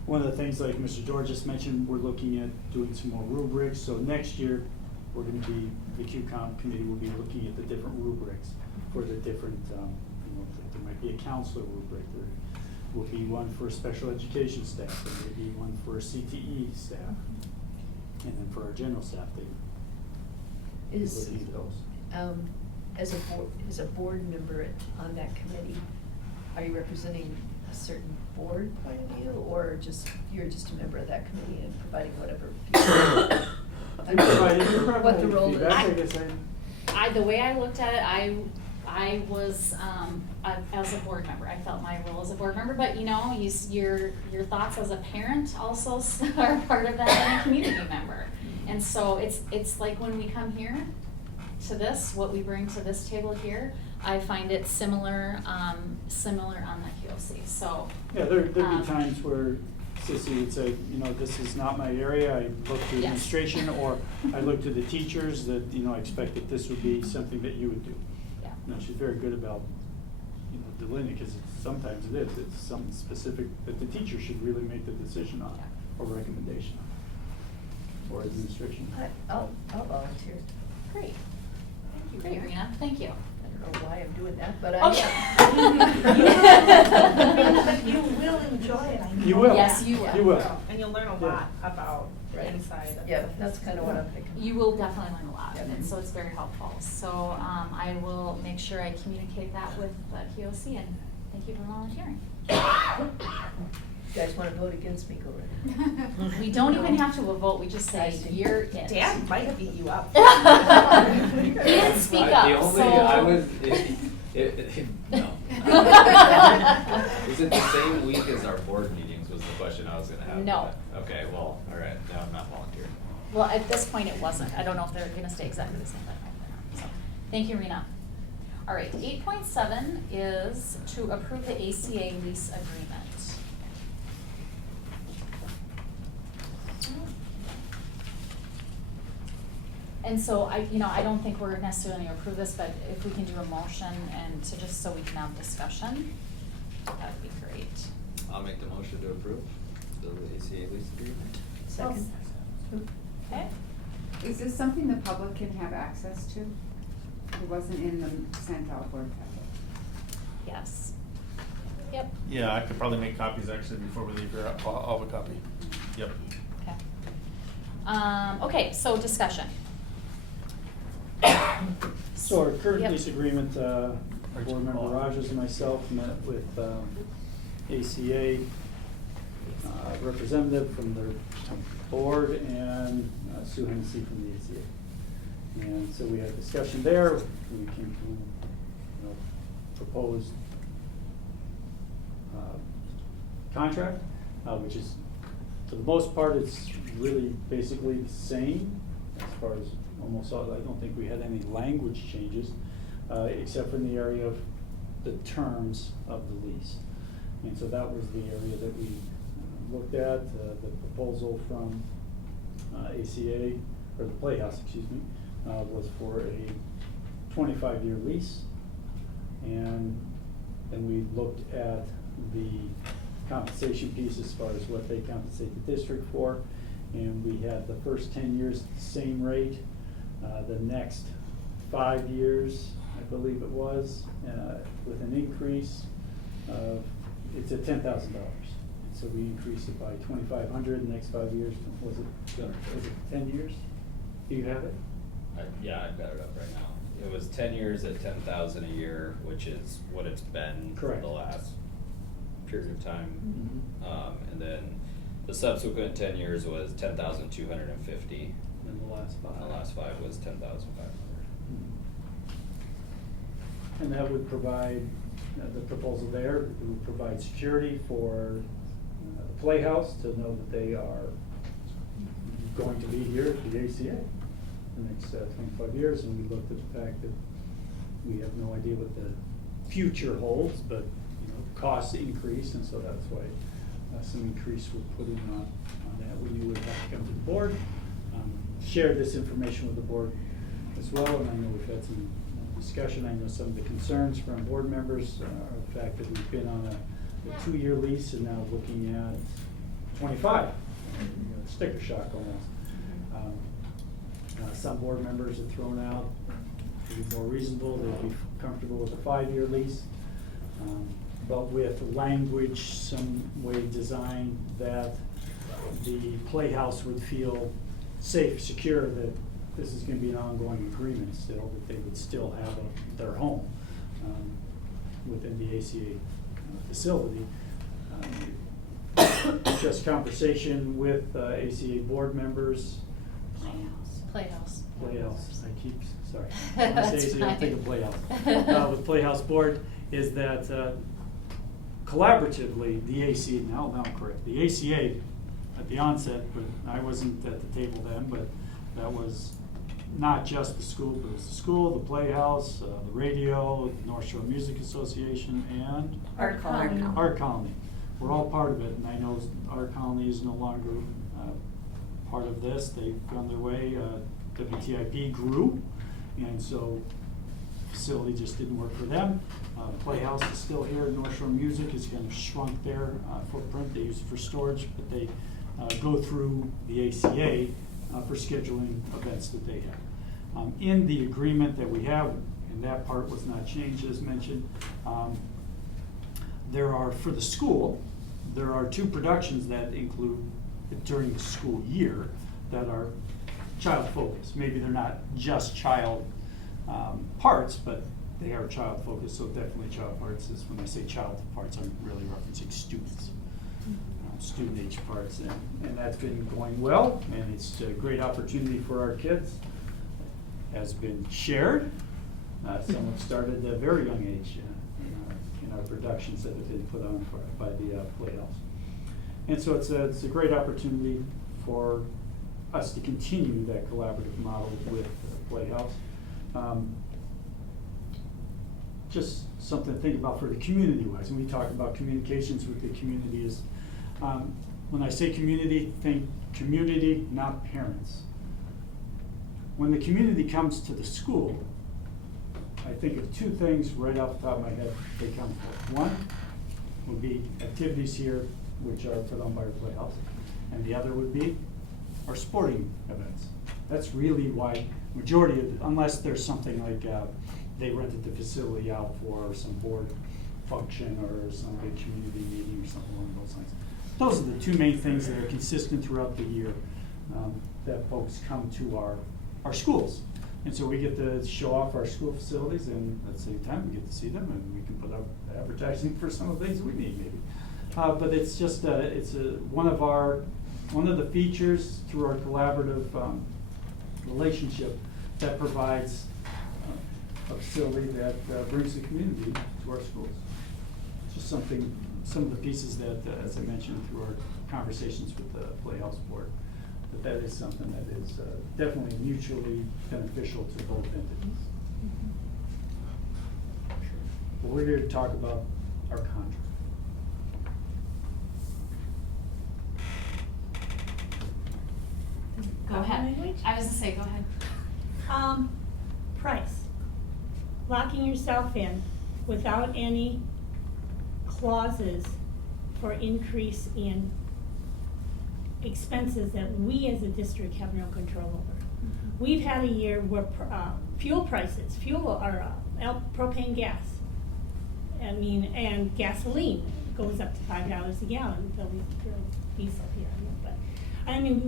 One of the things, like Mr. George just mentioned, we're looking at doing some more rubrics. So next year, we're gonna be, the QComp committee will be looking at the different rubrics for the different, there might be a counselor rubric, there will be one for special education staff, there may be one for CTE staff, and then for our general staff, they Is, looking at those. as a board member on that committee, are you representing a certain board point of view, or you're just a member of that committee and providing whatever feedback? What the role is? The way I looked at it, I was, as a board member, I felt my role as a board member, but your thoughts as a parent also are part of that, and a community member. And so it's like when we come here to this, what we bring to this table here, I find it similar on the QOC, so. Yeah, there'd be times where Sissy would say, this is not my area, I look to Yes. administration, or I look to the teachers that, I expect that this would be something that you would do. Yeah. She's very good about, delineating, because sometimes it is, it's something specific that the teacher should really make the decision on, or recommendation on, or administration. I'll volunteer. Great. Great, Rena, thank you. I don't know why I'm doing that, but But you will enjoy it, I know. You will. Yes, you will. You will. And you'll learn a Yeah. lot about the Right. inside of. Yeah, that's kind of what I'm thinking. You will definitely learn a lot, Yep. and so it's very helpful. So I will make sure I communicate that with QOC, and thank you for volunteering. You guys want to vote against me, go right. We don't even have to vote, we just say, you're it. Dad might beat you up. He didn't speak up, The only, so. I was, no. Is it the same week as our board meetings was the question I was gonna have? No. Okay, well, all right, no, I'm not volunteering. Well, at this point, it wasn't. I don't know if they're gonna stay exactly the same, but I hope they're not. So, thank you, Rena. All right, 8.7 is to approve the ACA lease agreement. And so I don't think we're necessarily gonna approve this, but if we can do a motion and to just so we can have discussion, that would be great. I'll make the motion to approve the ACA lease agreement. Second. Okay? Is this something the public can have access to? It wasn't in the sent out board packet. Yes. Yep. Yeah, I could probably make copies actually before we leave here. I'll have a copy. Yep. Okay. Okay, so discussion. So our current Yep. lease agreement, Board Member Rogers and myself met with ACA representative from their board and Sue Hennessy from the ACA. And so we had a discussion there. We came to, proposed contract, which is, for the most part, it's really basically the same as far as almost all. I don't think we had any language changes, except for in the area of the terms of the lease. And so that was the area that we looked at. The proposal from ACA, or the Playhouse, excuse me, was for a 25-year lease. And then we looked at the compensation piece as far as what they compensate the district for. And we had the first 10 years at the same rate. The next 5 years, I believe it was, with an increase of, it's at $10,000. So we increased it by $2,500 the next 5 years. Was it 10 years? Do you have it? Yeah, I've got it up right now. It was 10 years at 10,000 a year, which is what it's been for Correct. the last period of time. Mhm. And then the subsequent 10 years was 10,250. And the last 5. The last 5 was 10,500. And that would provide, the proposal there, it would provide security for the Playhouse to know that they are going to be here at the ACA the next 25 years. And we looked at the fact that we have no idea what the future holds, but costs increase, and so that's why some increase we're putting on that. We knew we'd have to come to the board, share this information with the board as well, and I know we've had some discussion. I know some of the concerns from board members are the fact that we've been on a 2-year lease and now looking at 25, sticker shock almost. Some board members have thrown out, to be more reasonable, they'd be comfortable with a 5-year lease. But with language some way designed that the Playhouse would feel safe, secure that this is gonna be an ongoing agreement still, that they would still have their home within the ACA facility. Just conversation with ACA board members. Playhouse. Playhouse, I keep, sorry. That's When I say ACA, I fine. think of Playhouse. With Playhouse board is that collaboratively, the ACA, now I'm correct, the ACA at the onset, but I wasn't at the table then, but that was not just the school, but it was the school, the Playhouse, the radio, the North Shore Music Association, and Art Colony. Art Colony. We're all part of it, and I know Art Colony is no longer part of this. They've gone their way. WTIP grew, and so facility just didn't work for them. Playhouse is still here. North Shore Music has kind of shrunk their footprint. They use it for storage, but they go through the ACA for scheduling events that they have. In the agreement that we have, and that part was not changed as mentioned, there are, for the school, there are 2 productions that include during the school year that are child focused. Maybe they're not just child parts, but they are child focused, so definitely child parts is, when I say child parts, I'm really referencing students, student age parts, and that's been going well, and it's a great opportunity for our kids. Has been shared. Some have started at a very young age in our productions that have been put on by the Playhouse. And so it's a great opportunity for us to continue that collaborative model with Playhouse. Just something to think about for the community-wise. And we talk about communications with the community is, when I say community, think community, not parents. When the community comes to the school, I think of 2 things right off the top of my head they come for. One would be activities here, which are put on by our Playhouse, and the other would be our sporting events. That's really why majority of, unless there's something like they rented the facility out for some board function or some big community meeting or something along those lines. Those are the 2 main things that are consistent throughout the year that folks come to our schools. And so we get to show off our school facilities, and at the same time, we get to see them, and we can put out advertising for some of the things we need maybe. But it's just, one of the features through our collaborative relationship that provides a facility that brings the community to our schools. Just some of the pieces that, as I mentioned through our conversations with the Playhouse Board, that is something that is definitely mutually beneficial to both entities. But we're here to talk about our contract. Go ahead. I was gonna say, go ahead. Price. Locking yourself in without any clauses for increase in expenses that we as a district have no control over. We've had a year where fuel prices, propane gas, and gasoline goes up to $5 a gallon, though we diesel here. But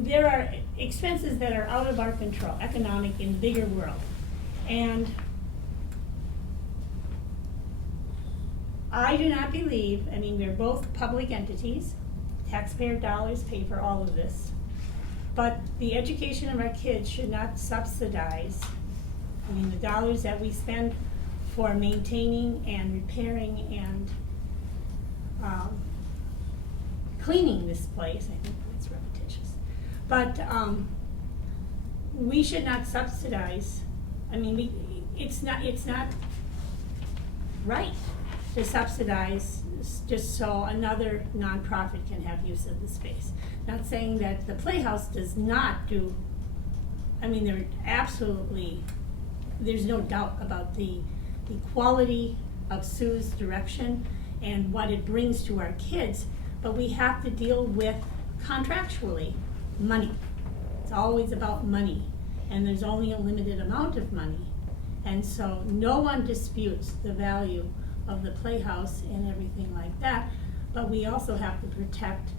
there are expenses that are out of our control, economic in the bigger world. And I do not believe, we're both public entities, taxpayer dollars pay for all of this, but the education of our kids should not subsidize, the dollars that we spend for maintaining and repairing and cleaning this place. I think it's repetitious. But we should not subsidize, it's not right to subsidize just so another nonprofit can have use of the space. Not saying that the Playhouse does not do, there absolutely, there's no doubt about the quality of Sue's direction and what it brings to our kids, but we have to deal with contractually money. It's always about money, and there's only a limited amount of money. And so no one disputes the value of the Playhouse and everything like that, but we also have to protect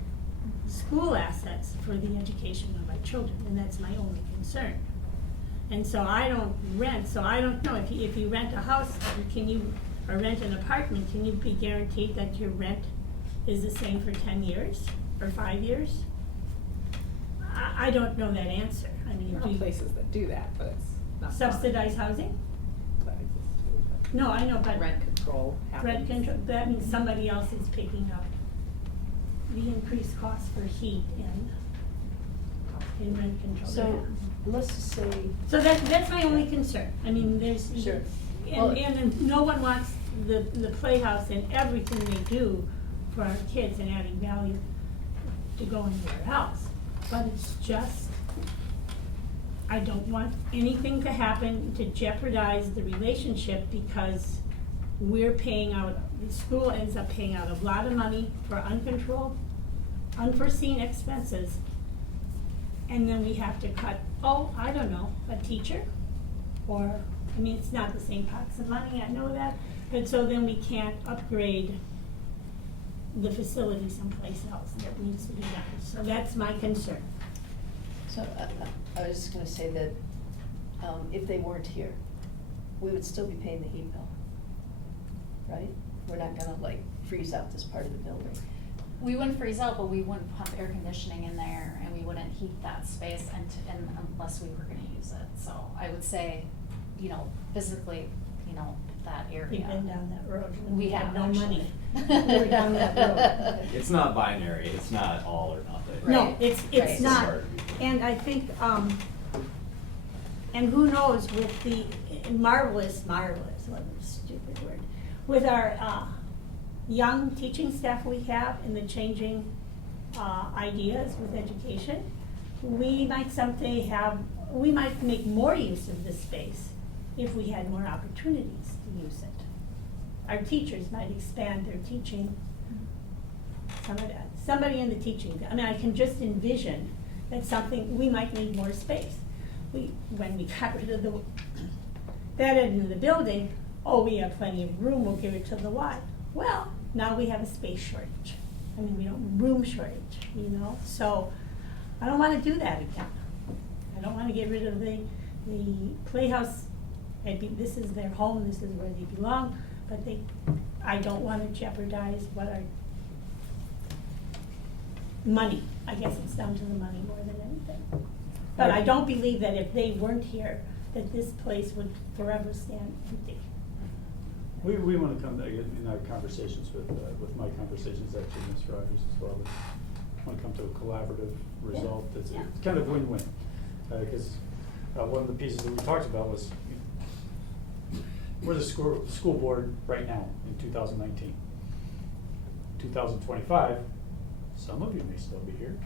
school assets for the education of our children, and that's my only concern. And so I don't rent, so I don't know, if you rent a house, or rent an apartment, can you be guaranteed that your rent is the same for 10 years or 5 years? I don't know that answer. There are places that do that, but it's not subsidized housing? that exists too. But No, I know, but rent control happens. rent control, that means somebody else is picking up the increased cost for heat and in rent control. So, let's just say, So that's my only concern. There's. Sure. Well- And no one wants the Playhouse and everything they do for our kids and adding value to go anywhere else. But it's just, I don't want anything to happen to jeopardize the relationship, because we're paying out, the school ends up paying out a lot of money for unforeseen expenses. And then we have to cut, I don't know, a teacher, or, it's not the same pots of money, I know that, but so then we can't upgrade the facility someplace else that needs to be done. So that's my concern. so I was just gonna say that, if they weren't here, we would still be paying the heat bill, right? We're not gonna freeze out this part of the building. We wouldn't freeze out, but we wouldn't pump air conditioning in there, and we wouldn't heat that space unless we were gonna use it. So I would say, physically, that area. We've been down that road. We have no money. actually. We were down that road. It's not binary, it's not all or nothing. No, Right. it's Right. not, and I think, and who knows with the marvelous, what a stupid word, with our young teaching staff we have and the changing ideas with education, we might someday we might make more use of this space if we had more opportunities to use it. Our teachers might expand their teaching. Somebody in the teaching, I can just envision that we might need more space. When we got rid of that end of the building, we have plenty of room, we'll give it to the Y. Well, now we have a space shortage. Room shortage, so I don't wanna do that again. I don't wanna get rid of the the Playhouse, this is their home, this is where they belong, but I don't wanna jeopardize what our money, I guess it's down to the money more than anything. But I don't believe that if they weren't here, that this place would forever stand empty. We want to come, in our conversations with my conversations actually, Ms. Rogers as well, we want to come to a collaborative result that's Yeah. it's kind of win-win. Because one of the pieces that we talked about was, we're the school board right now in 2019. 2025, some of you may still be here,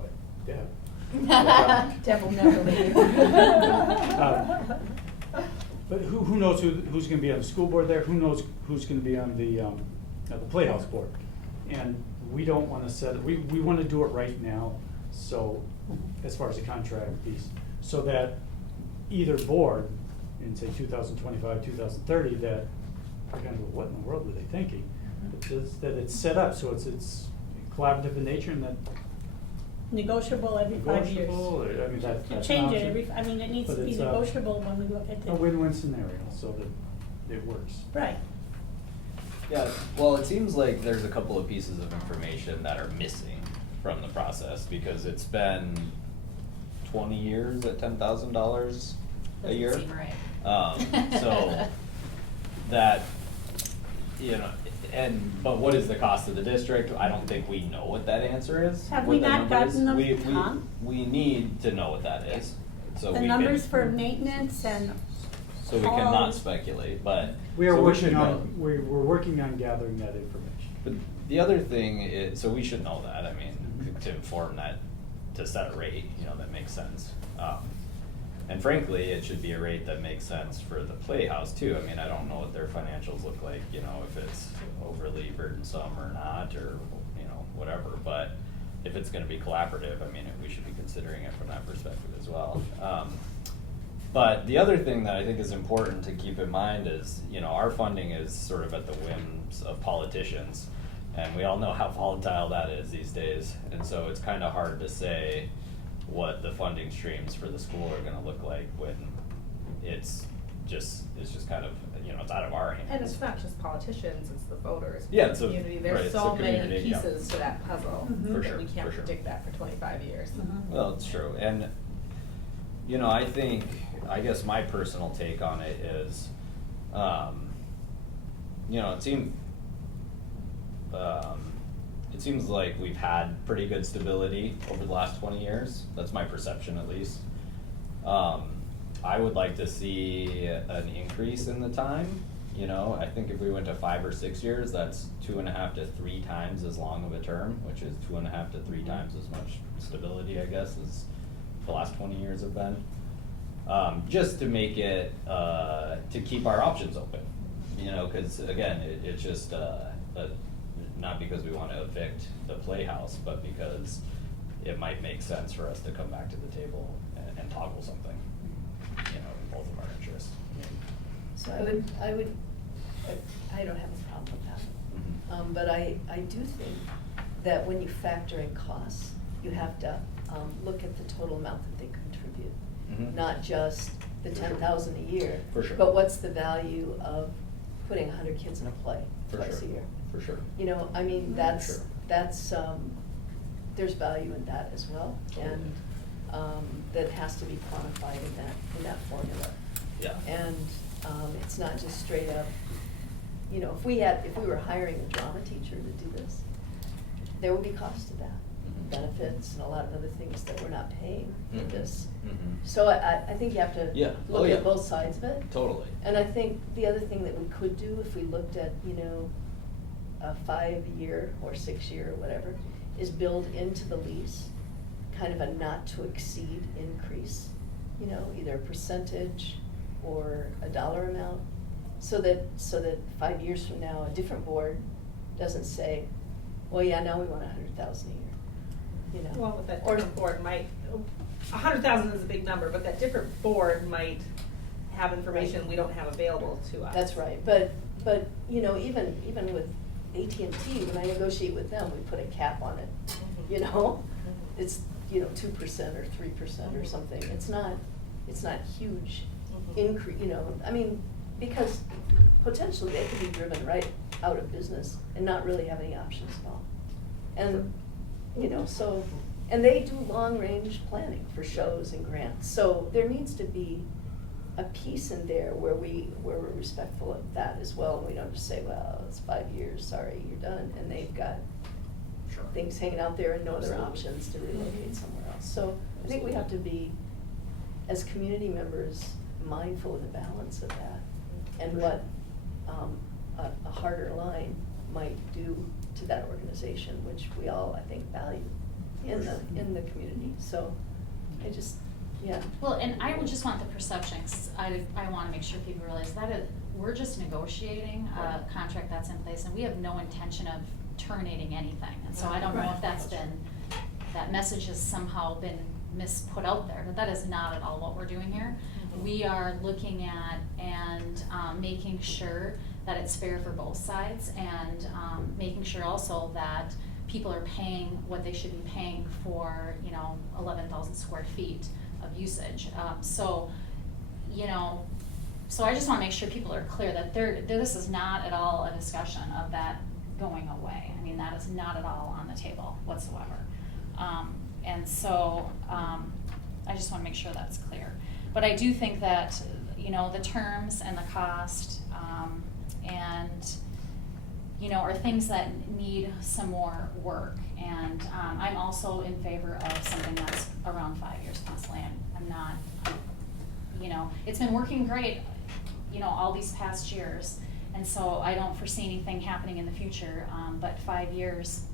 like Deb. Deb will never leave. But who knows who's gonna be on the school board there, who knows who's gonna be on the Playhouse board? And we don't wanna set it, we wanna do it right now, so, as far as the contract piece, so that either board, in say 2025, 2030, that are gonna go, what in the world were they thinking? That it's set up, so it's collaborative in nature, and that Negotiable every 5 years. negotiable, I mean, that's an Change it option. it needs But to be it's, negotiable when we look at a the. win-win scenario, so that it works. Right. Yeah, well, it seems like there's a couple of pieces of information that are missing from the process, because it's been 20 years at $10,000 a year. Doesn't seem right. So that, but what is the cost of the district? I don't think we know what that answer is. Have what we that not number is. gotten them, Tom? We need to know what that is, so we The can. numbers for maintenance and. So we all cannot this- speculate, but. We are so working should know. on, we're working on gathering that information. But the other thing is, so we should know that, I mean, to inform that, to set a rate, that makes sense. And frankly, it should be a rate that makes sense for the Playhouse too. I mean, I don't know what their financials look like, if it's overly burdensome or not, or, whatever, but if it's gonna be collaborative, I mean, we should be considering it from that perspective as well. But the other thing that I think is important to keep in mind is, our funding is sort of at the whims of politicians, and we all know how volatile that is these days. And so it's kind of hard to say what the funding streams for the school are gonna look like when it's just kind of, it's out of our hands. And it's not just politicians, it's the voters, Yeah, the it's a- community, right, there's it's so the many community, yeah. pieces to that puzzle Mhm. For that sure, we can't for sure. predict that for 25 years. Well, it's true, and, I guess my personal take on it is, it seems like we've had pretty good stability over the last 20 years, that's my perception at least. I would like to see an increase in the time, I think if we went to 5 or 6 years, that's 2.5 to 3 times as long of a term, which is 2.5 to 3 times as much stability, I guess, as the last 20 years have been. Just to make it, to keep our options open, cause again, it's just, not because we wanna evict the Playhouse, but because it might make sense for us to come back to the table and toggle something, in both of our interests. So I don't have a problem with that. Mhm. But I do think that when you factor in costs, you have to, look at the total amount that they contribute. Mhm. Not just the For sure. 10,000 a year. For sure. But what's the value of putting 100 kids in a play For twice sure. a year? For sure. That's, Sure. there's value in that as well. Totally. And, that has to be quantified in that formula. Yeah. And, it's not just straight up, if we were hiring a drama teacher to do this, there would be cost to that. Mhm. Benefits and a lot of other things that we're not paying for Mhm. this. Mhm. So I think you have to Yeah. Oh, look yeah. at both sides of it. Totally. And I think the other thing that we could do if we looked at, a 5-year or 6-year or whatever, is build into the lease kind of a not to exceed increase, either a percentage or a dollar amount, so that 5 years from now, a different board doesn't say, well, yeah, now we want 100,000 a year, Well, with that Or- different board might, 100,000 is a big number, but that different board might have information we don't have available to us. That's right, but even with AT&T, when I negotiate with them, we put a cap on it, Mhm. It's, 2% or 3% or something, it's not, it's not huge increase, you know, I mean, because potentially they could be driven right out of business and not really have any options at all. And, you know, so, and they do long-range planning for shows and grants, so there needs to be a piece in there where we're respectful of that as well, and we don't just say, well, it's 5 years, sorry, you're done, and they've got things hanging out there and no other options to relocate somewhere else. So I think we have to be, as community members, mindful of the balance of that and what a harder line might do to that organization, which we all, I think, value in the community. So I just, yeah. Well, and I would just want the perception, 'cause I wanna make sure people realize that we're just negotiating a contract that's in place, and we have no intention of terminating anything. And so I don't know if that's been, that message has somehow been misput out there, but that is not at all what we're doing here. We are looking at and making sure that it's fair for both sides, and making sure also that people are paying what they should be paying for, you know, 11,000 square feet of usage. So, you know, so I just wanna make sure people are clear that this is not at all a discussion of that going away. I mean, that is not at all on the table whatsoever. And so, I just wanna make sure that's clear. But I do think that, you know, the terms and the cost, and, you know, are things that need some more work. And, I'm also in favor of something that's around 5 years possibly. I'm not, you know, it's been working great, you know, all these past years. And so I don't foresee anything happening in the future, but 5 years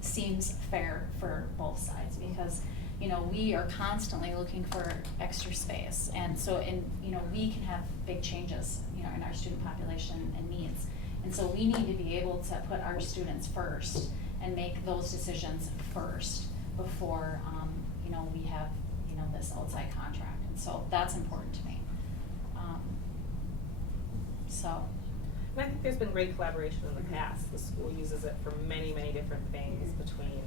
seems fair for both sides, because, you know, we are constantly looking for extra space. And so, you know, we can have big changes, you know, in our student population and needs. And so we need to be able to put our students first and make those decisions first before, you know, we have, you know, this outside contract. And so that's important to me. So. And I think there's been great collaboration in the past. The school uses it for many, many different things between.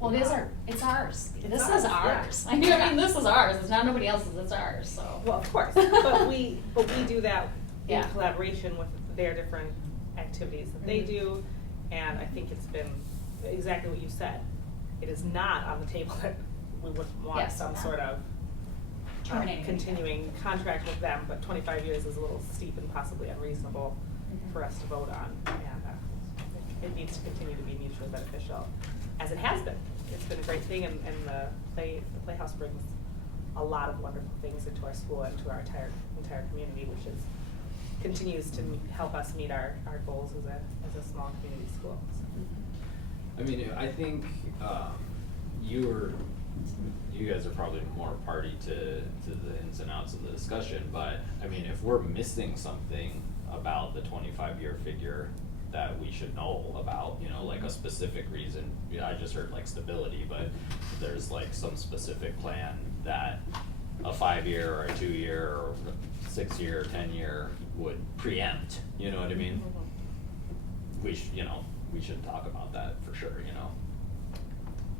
Well, it's ours. This ours, is yeah. ours. I mean, this is ours. It's not nobody else's, it's ours, so. Well, of course, but we do that in Yeah. collaboration with their different activities that they do, and I think it's been exactly what you said. It is not on the table that we would want Yes, some we're not. sort of Terminating. continuing contract with them, but 25 years is a little steep and possibly unreasonable for us to vote on, and it needs to continue to be mutually beneficial, as it has been. It's been a great thing, and the Playhouse brings a lot of wonderful things into our school and to our entire community, which continues to help us meet our goals as a small community school. So. I mean, I think you guys are probably more party to the ins and outs of the discussion, but I mean, if we're missing something about the 25-year figure that we should know about, you know, like a specific reason. Yeah, I just heard like stability, but there's like some specific plan that a 5-year or a 2-year or 6-year or 10-year would preempt, you know what I mean? We should talk about that for sure, you know.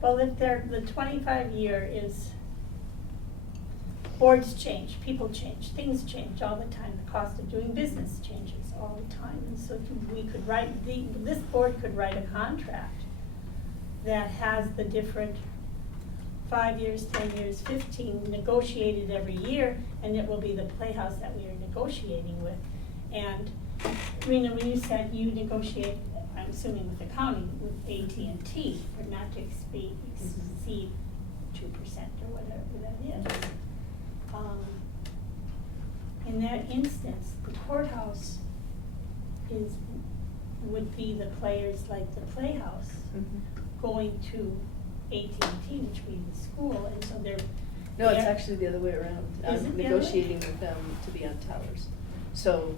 Well, if the 25-year is, boards change, people change, things change all the time. The cost of doing business changes all the time. And so we could this board could write a contract that has the different 5 years, 10 years, 15 negotiated every year, and it will be the Playhouse that we are negotiating with. And, Rena, when you said you negotiate, I'm assuming with the county, with AT&T, for not to exceed 2% or whatever that is. In that instance, the courthouse would be the players like the Playhouse going to AT&T, which would be the school, and so they're. No, it's actually the other way around. Is I'm it the other way? negotiating with them to be on towers. So,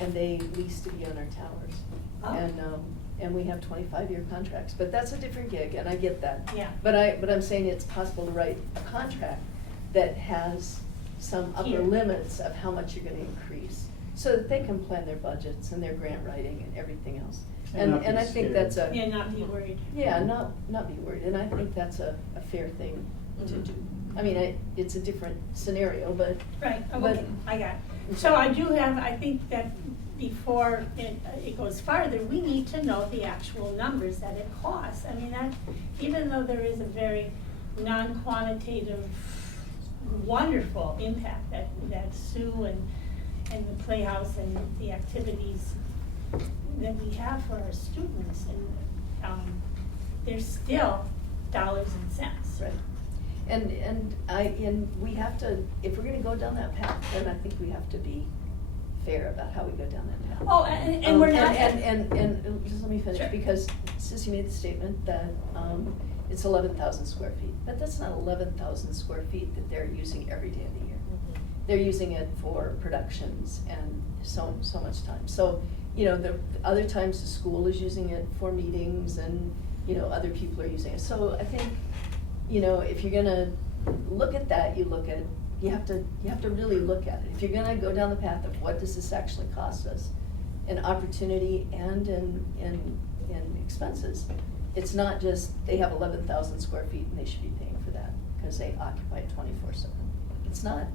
and they lease to be on our towers. Oh. And we have 25-year contracts, but that's a different gig, and I get that. Yeah. But I'm saying it's possible to write a contract that has some upper Here. limits of how much you're gonna increase, so that they can plan their budgets and their grant writing and everything else. And not be And I think that's Yeah, not be worried. yeah, not be worried, and I think that's a fair thing to do. I mean, it's a different scenario, but. Right, but- okay, I got it. So I do have, I think that before it goes farther, we need to know the actual numbers that it costs. I mean, that, even though there is a very non-quantitative, wonderful impact that Sue and the Playhouse and the activities that we have for our students, and there's still dollars and cents. Right. And we have to, if we're gonna go down that path, then I think we have to be fair about how we go down that path. Oh, and we're not. And just let me finish, Sure. because Sissy made the statement that, it's 11,000 square feet, but that's not 11,000 square feet that they're using every day of the year. They're using it for productions and so much time. So, you know, the other times the school is using it for meetings and, you know, other people are using it. So I think, you know, if you're gonna look at that, you have to really look at it. If you're gonna go down the path of what does this actually cost us, in opportunity and in expenses, it's not just they have 11,000 square feet and they should be paying for that because they occupy it 24/7. It's not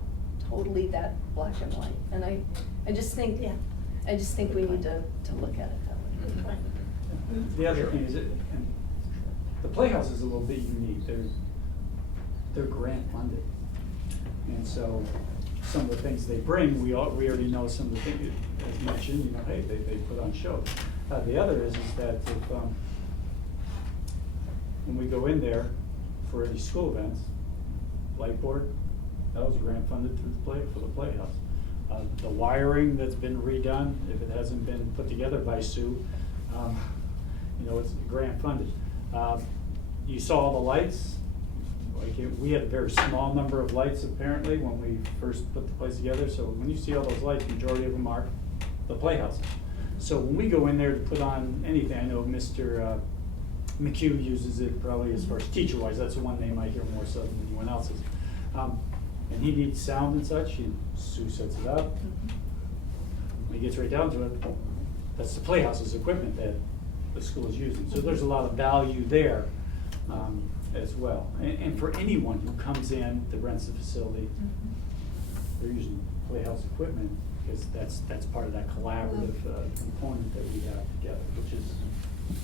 totally that black and white. And I just think, Yeah. we need to look at it that way. The other thing is, the Playhouse is a little bit unique. They're grant funded. And so some of the things they bring, we already know some of the things, as mentioned, you know, hey, they put on shows. The other is that if, when we go in there for any school events, light board, that was grant funded through for the Playhouse. The wiring that's been redone, if it hasn't been put together by Sue, you know, it's grant funded. You saw all the lights. Like we had a very small number of lights apparently when we first put the place together. So when you see all those lights, majority of them are the Playhouse. So when we go in there to put on anything, I know Mr. McHugh uses it probably as far as teacher-wise. That's the one they might hear more so than anyone else's. And he needs sound and such. Sue sets it up. When he gets right down to it, that's the Playhouse's equipment that the school is using. So there's a lot of value there as well. And for anyone who comes in that rents the facility, they're using Playhouse equipment because that's part of that collaborative component that we have together, which has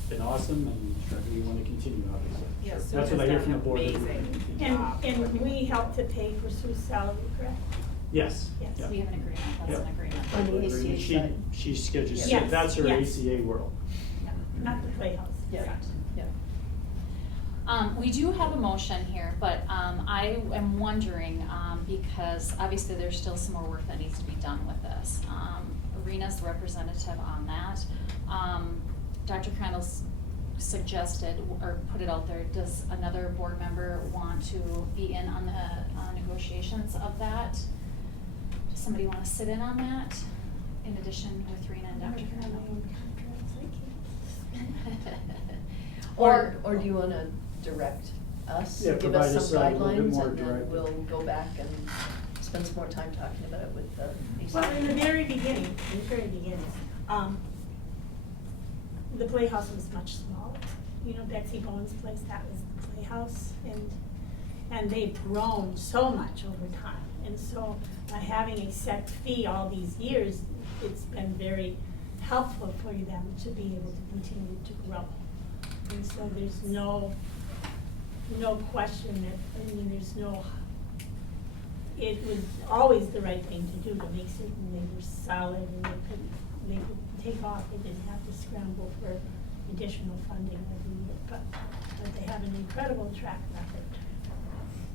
been awesome and we want to continue, obviously. Yes, Sue That's what has I hear done from the an board. amazing And we help to pay for Sue's salary, correct? Yes. Yes. yeah. We have an agreement, that's Yeah. an agreement. On the ACA She- side. She's scheduled, Yes. that's her Yes. ACA world. Not the Playhouse. Yeah, yeah. We do have a motion here, but I am wondering, because obviously there's still some more work that needs to be done with this. Arena's the representative on that. Dr. Crandall's suggested, or put it out there, does another board member want to be in on the negotiations of that? Does somebody want to sit in on that, in addition with Rena and Dr. Crandall? Or do you wanna direct us, Yeah, give provide us us some a little bit guidelines, more and then directive. we'll go back and spend some more time talking about it with the ACA? Well, in the very beginning, the Playhouse was much smaller. You know, Betsy Bowen's place, that was the Playhouse, and they've grown so much over time. And so by having a set fee all these years, it's been very helpful for them to be able to continue to grow. And so there's no question that, it was always the right thing to do to make certain they were solid and they could take off. They didn't have to scramble for additional funding every year, but they have an incredible track record.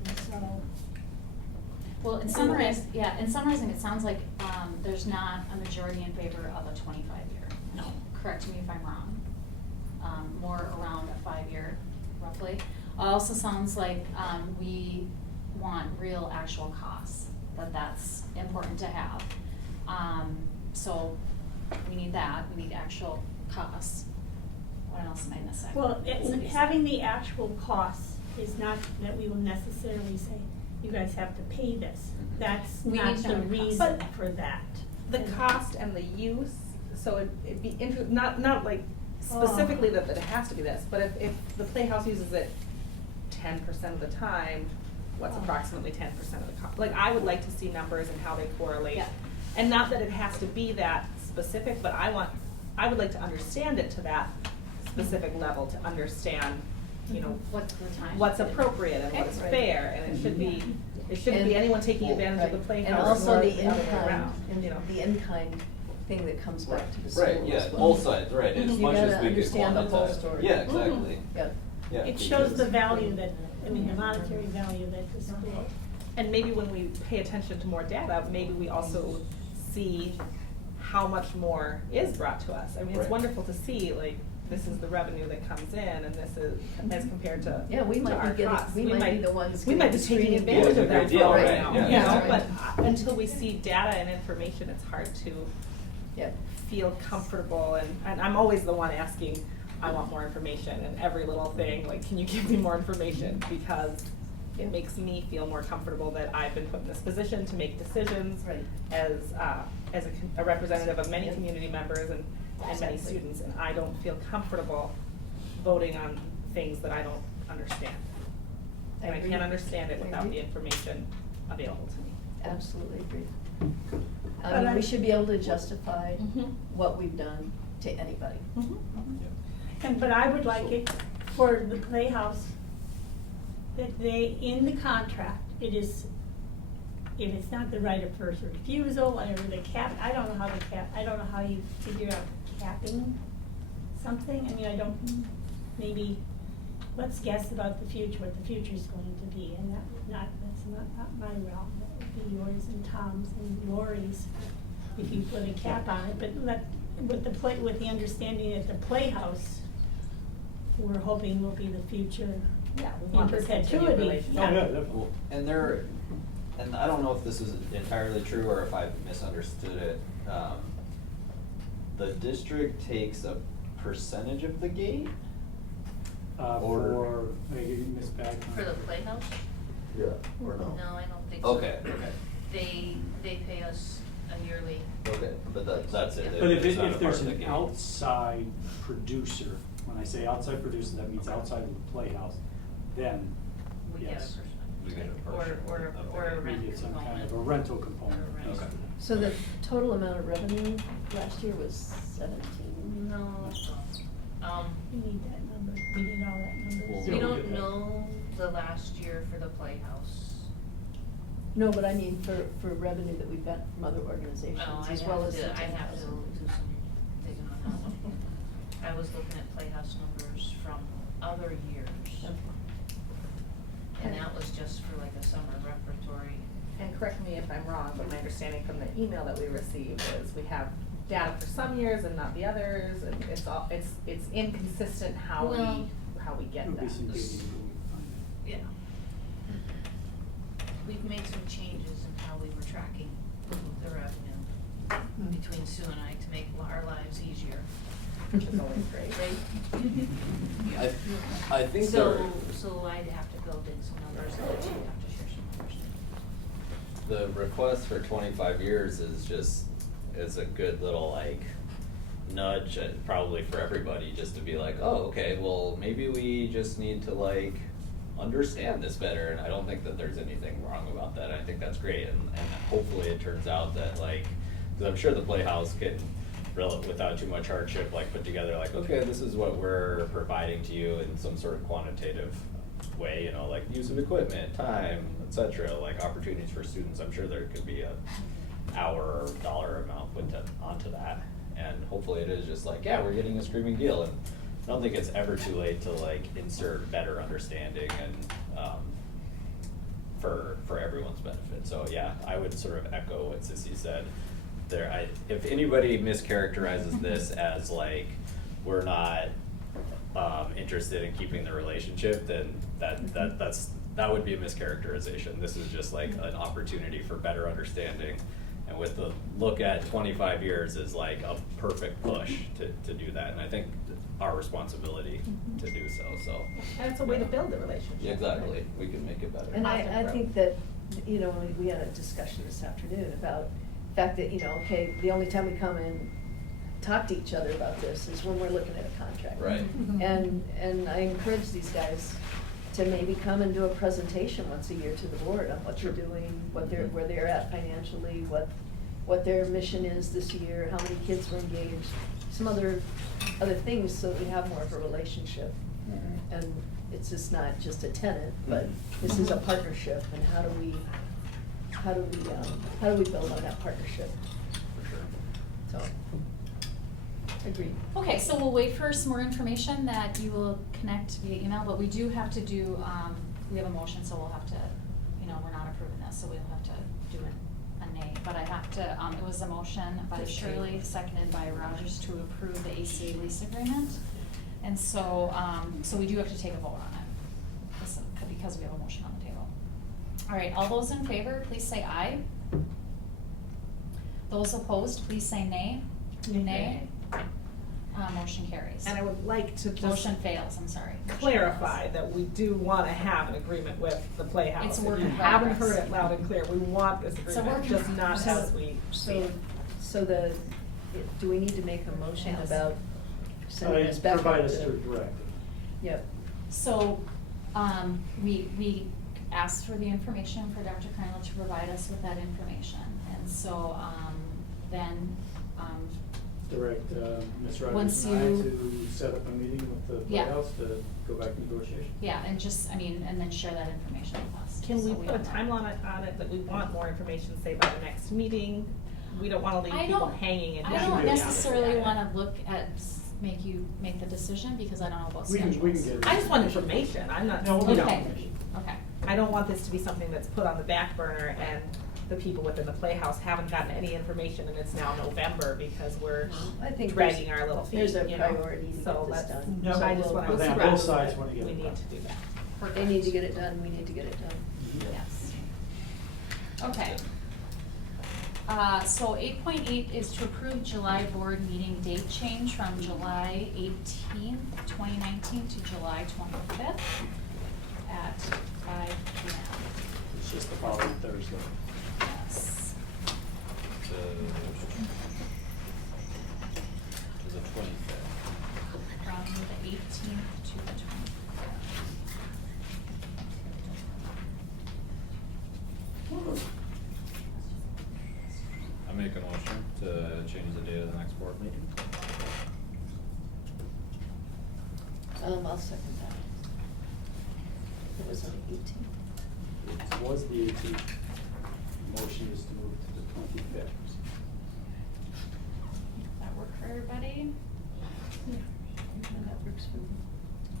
And so. Well, in summarizing, it sounds like there's not a majority in favor of a 25-year. No. Correct me if I'm wrong. More around a 5-year, roughly. Also sounds like we want real actual costs, that's important to have. So we need that, we need actual costs. What else am I missing? Well, having the actual costs is not that we will necessarily say, you guys have to pay this. That's We not need to the know the cost. reason for that. The cost and the use, so it'd be not like specifically that it has to be this, but if the Playhouse uses it 10% of the time, what's approximately 10% of the cost. Like, I would like to see numbers and how they correlate. Yeah. And not that it has to be that specific, but I would like to understand it to that specific level, to understand, you know, What's the time? what's appropriate and what's Right. fair, and it should be, it shouldn't be And- anyone taking advantage of the Right. playhouse. And also or the the other way in-kind, around, and you know. the in-kind thing that comes back to the school Right, yeah, as well. both sides, right, as You much as gotta we could understand the whole quantize. story. Yeah, exactly, Yeah. yeah. It shows the because- value that, I mean, the monetary value that the school. And maybe when we pay attention to more data, maybe we also see how much more is brought to us. I mean, it's Right. wonderful to see, like, this is the revenue that comes in, and this is, as compared to, Yeah, we to might be our getting- costs. we might be the ones We might be getting taking screened. advantage Yeah, of that it's a for great all deal, right right, now, yeah, you know, that's but until we see data and information, it's hard to Yeah. feel comfortable, and I'm always the one asking, I want more information, and every little thing, like, can you give me more information? Because it makes me feel more comfortable that I've been put in this position to make decisions Right. as a representative of many Yep. community members and many Exactly. students, and I don't feel comfortable voting on things that I don't understand. I And I agree. can't understand it I without agree. the information available to me. Absolutely agree. I But mean, I- we should be able to justify Mhm. what we've done to anybody. But I would like it for the Playhouse, that they, in the contract, it is, if it's not the right of first refusal, whatever, the cap, I don't know how you figure out capping something, I mean, I don't, maybe, let's guess about the future, what the future's going to be, and that's not my realm, that would be yours and Tom's and Lori's, if you put a cap on it, but with the understanding that the Playhouse, we're hoping will be the future Yeah, we in want this continued perpetuity. relationship. Oh, yeah, definitely. Well, and I don't know if this is entirely true or if I've misunderstood it. The district takes a percentage of the gate? Or- Ms. Bagman. For the Playhouse? Yeah, or no? No, I don't think so. Okay, okay, They pay us a yearly. okay, but that's it. But if It's not a if there's part of the an gate. outside producer, when I say outside producer, that means outside of the Playhouse, then, We get a yes. We get a Or, portion or, of the or a gate. We rent get some kind component. of a rental component. Or a rent. Okay. So the total amount of revenue last year was 17? No, We need that number, we need all that numbers. Yeah, we we don't get that. know the last year for the Playhouse. No, but I mean for revenue that we've got from other organizations Oh, as well as the 10,000. I'd have to do some digging on that one. I was looking at Playhouse numbers from other years. Okay. And that was just for like a summer repertory. And correct me if I'm wrong, but my understanding from the email that we received is we have data for some years and not the others, and it's inconsistent how Well- we get There'll be that. some digging when we find it. Yeah. We've made some changes in how we were tracking the revenue between Sue and I to make our lives easier. Which is always great. Right? I think So I'd have to build in some numbers and then she'd have to share some numbers. the request for 25 years is a good little like nudge, probably for everybody, just to be like, oh, okay, well, maybe we just need to like understand this better, and I don't think that there's anything wrong about that. I think that's great, and hopefully it turns out that like, because I'm sure the Playhouse can, without too much hardship, like put together like, okay, this is what we're providing to you in some sort of quantitative way, you know, like use of equipment, time, etc., like opportunities for students. I'm sure there could be a hour or dollar amount put onto that, and hopefully it is just like, yeah, we're getting a screaming deal, and I don't think it's ever too late to like insert better understanding and for everyone's benefit. So yeah, I would sort of echo what Sissy said. If anybody mischaracterizes this as like we're not interested in keeping the relationship, then that would be a mischaracterization. This is just like an opportunity for better understanding, and with the look at 25 years is like a perfect push to do that, and I think our responsibility to do so. So And it's a way to build the relationship. yeah, exactly, we can make it better. And Positive I growth. think that, you know, we had a discussion this afternoon about the fact that, you know, okay, the only time we come and talk to each other about this is when we're looking at a contract. Right. And I encourage these guys to maybe come and do a presentation once a year to the board on what they're doing, where they're at financially, what their mission is this year, how many kids were engaged, some other things, so we have more of a relationship. And it's just not just a tenant, but this is a partnership, and how do we build on that partnership? So, agreed. Okay, so we'll wait for some more information that you will connect via email, but we do have to do, we have a motion, so we'll have to, we're not approving this, so we'll have to do a nay. But I have to, it was a motion by Shirley, seconded by Rogers to approve the ACA lease agreement. And so, so we do have to take a vote on it, because we have a motion on the table. All right, all those in favor, please say aye. Those opposed, please say nay. Nay. Motion carries. And I would like to just Motion fails, I'm sorry. Motion clarify fails. that we do want to have an agreement with the Playhouse. It's a work If you in haven't progress. heard it loud and clear, we want this It's a work agreement, in just not progress. as we speak. So do we need to make a motion about sending this back? Provide up us to- to directive. Yep. So, we asked for the information for Dr. Crandall to provide us with that information. And so, then, Direct Ms. Once Rogers and I you- to set up a meeting with the Yeah. Playhouse to go back to negotiation. yeah, and just, and then share that information with us. Can we so put a don't know. timeline on it that we want more information, say by the next meeting? We don't want to leave people hanging and. I don't necessarily wanna look at, make the decision, because I don't know about We can schedules. get it. I just want information, I'm not, No, we'll you get know, information. Okay. I don't want this to be something that's put on the back burner and the people within the Playhouse haven't gotten any information and it's now November because we're I think dragging our little feet, there's a you know? priority to So get this let's- done. No, So I just we'll- want But to. then both sides want to get We it need done. to do that. They need to get it done, we need to get it done. Yes. Okay. So 8.8 is to approve July board meeting date change from July 18th, 2019 to July 25th at 5 p.m. It's just the following Thursday. Yes. To the 25th. From the 18th to the 25th. I make a motion to change the date of the next board meeting. I'll second that. It was on the 18th. It was the 18th. Motion is to move to the 25th. That work for everybody? Yeah. That works for me.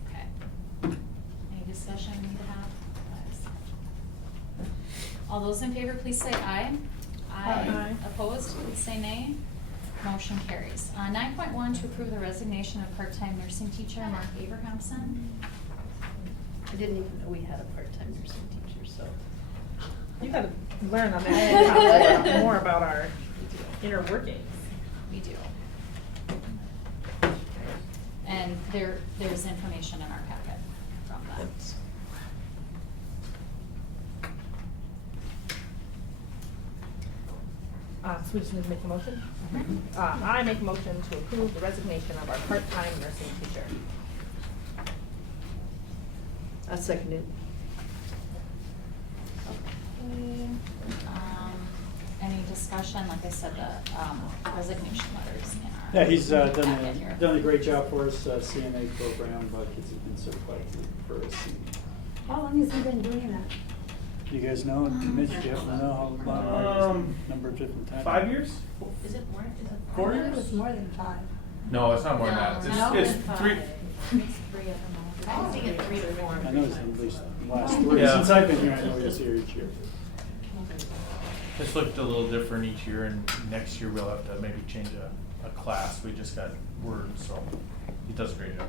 Okay. Any discussion we need to have? All those in favor, please say aye. Aye. Opposed, please say nay. Motion carries. 9.1 to approve the resignation of part-time nursing teacher Mark Abrahamson. I didn't even know we had a part-time nursing teacher, so. You gotta learn on that, more about our inner workings. We do. And there's information in our packet from that. So we just need to make a motion? I make a motion to approve the resignation of our part-time nursing teacher. I second it. Okay. Any discussion? Like I said, the resignation letters in our. Yeah, he's packet here. done a great job for us, CNA program, kids have been certified for a CNA. How long has he been doing that? You guys know, Mitch, do you happen to know how long? Number of different times? 5 years? Is it more, is it? 4 I thought years? it was more than 5. No, it's not more than that. It's 3. It's 3 at the moment. I think it's 3 to 4. I know it's at least the last 3. Yeah. Since I've been here, I know he's here each year. It's looked a little different each year, and next year we'll have to maybe change a class. We just got word, so he does a great job.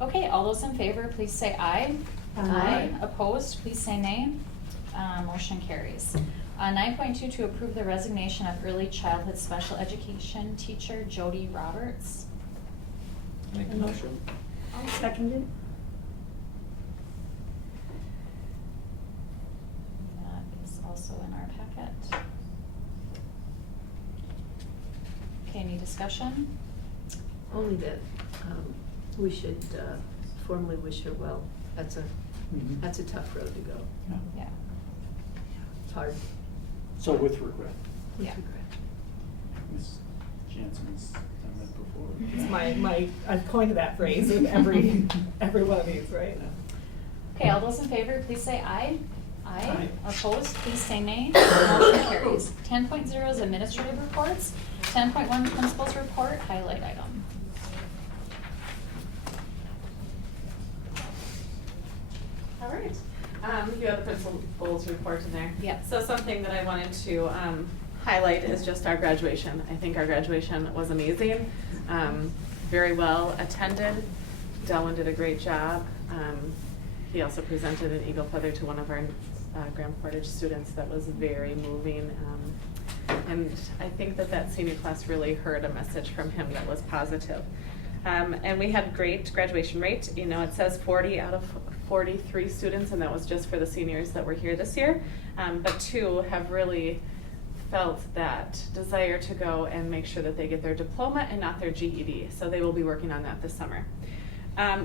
Okay, all those in favor, please say aye. Aye. Opposed, please say nay. Motion carries. 9.2 to approve the resignation of early childhood special education teacher Jody Roberts. Make a motion. I'll second it. That is also in our packet. Okay, any discussion? Only that we should formally wish her well. That's a tough road to go. Yeah. It's hard. So with regret. Yeah. With regret. Ms. Jansen's done that before. It's my, I've coined that phrase with every one of these, right? Okay, all those in favor, please say aye. Aye. Opposed, please say nay. Motion carries. 10.0 is administrative reports. 10.1 principals report, highlight item. All right. You have the principal's report in there. Yep. So something that I wanted to highlight is just our graduation. I think our graduation was amazing, very well attended. Delwyn did a great job. He also presented an eagle feather to one of our Grand Portage students that was very moving. And I think that senior class really heard a message from him that was positive. And we had great graduation rate. You know, it says 40 out of 43 students, and that was just for the seniors that were here this year. But 2 have really felt that desire to go and make sure that they get their diploma and not their GED. So they will be working on that this summer.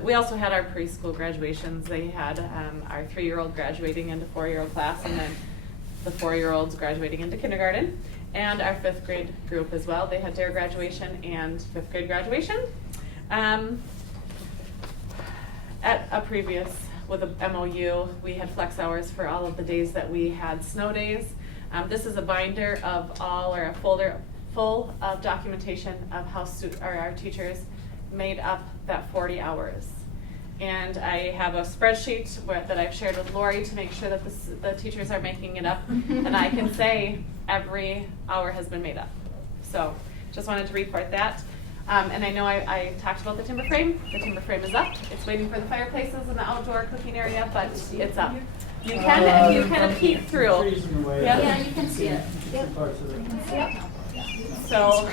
We also had our preschool graduations. They had our 3-year-old graduating into 4-year-old class, and then the 4-year-olds graduating into kindergarten, and our 5th grade group as well. They had their graduation and 5th grade graduation. At a previous, with a MOU, we had flex hours for all of the days that we had snow days. This is a binder of all, or a folder full of documentation of how our teachers made up that 40 hours. And I have a spreadsheet that I've shared with Lori to make sure that the teachers are making it up. And I can say every hour has been made up. So just wanted to report that. And I know I talked about the timber frame. The timber frame is up. It's waiting for the fireplaces in the outdoor cooking area, but it's up. You can kind of peek through. Yep. Yeah, you can see it. Yep. Parts of it. Yep. So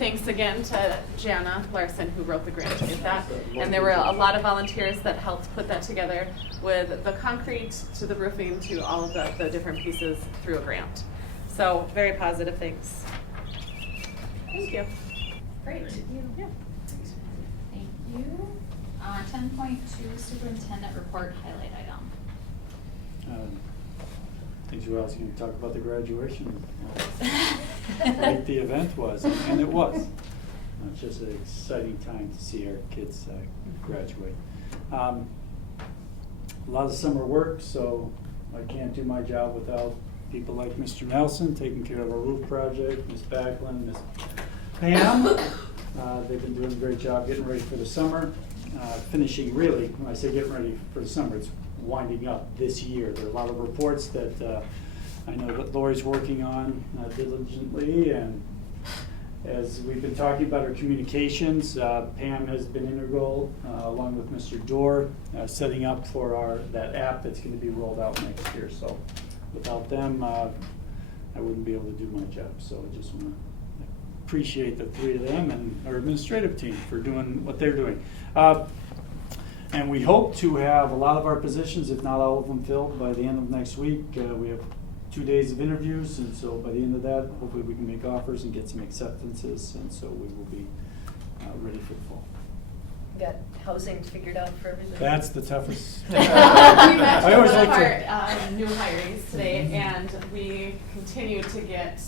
thanks again to Jana Larson, who wrote the grant to get that. And there were a lot of volunteers that helped put that together, with the concrete to the roofing to all of the different pieces through a grant. So very positive things. Thank you. Great. Yeah. Thank you. 10.2 superintendent report, highlight item. Things you were asking to talk about the graduation. How great the event was, and it was. It's just an exciting time to see our kids graduate. A lot of summer work, so I can't do my job without people like Mr. Nelson taking care of our roof project, Ms. Backlund, Ms. Pam. They've been doing a great job getting ready for the summer. Finishing, really, when I say getting ready for the summer, it's winding up this year. There are a lot of reports that I know that Lori's working on diligently, and as we've been talking about our communications, Pam has been integral, along with Mr. Dorr, setting up for that app that's going to be rolled out next year. So without them, I wouldn't be able to do my job. So I just want to appreciate the 3 of them and our administrative team for doing what they're doing. And we hope to have a lot of our positions, if not all of them, filled by the end of next week. We have 2 days of interviews, and so by the end of that, hopefully we can make offers and get some acceptances, and so we will be ready for the fall. Got housing figured out for everybody? That's the toughest. We met I always one of like our new hirings today, and we continue to get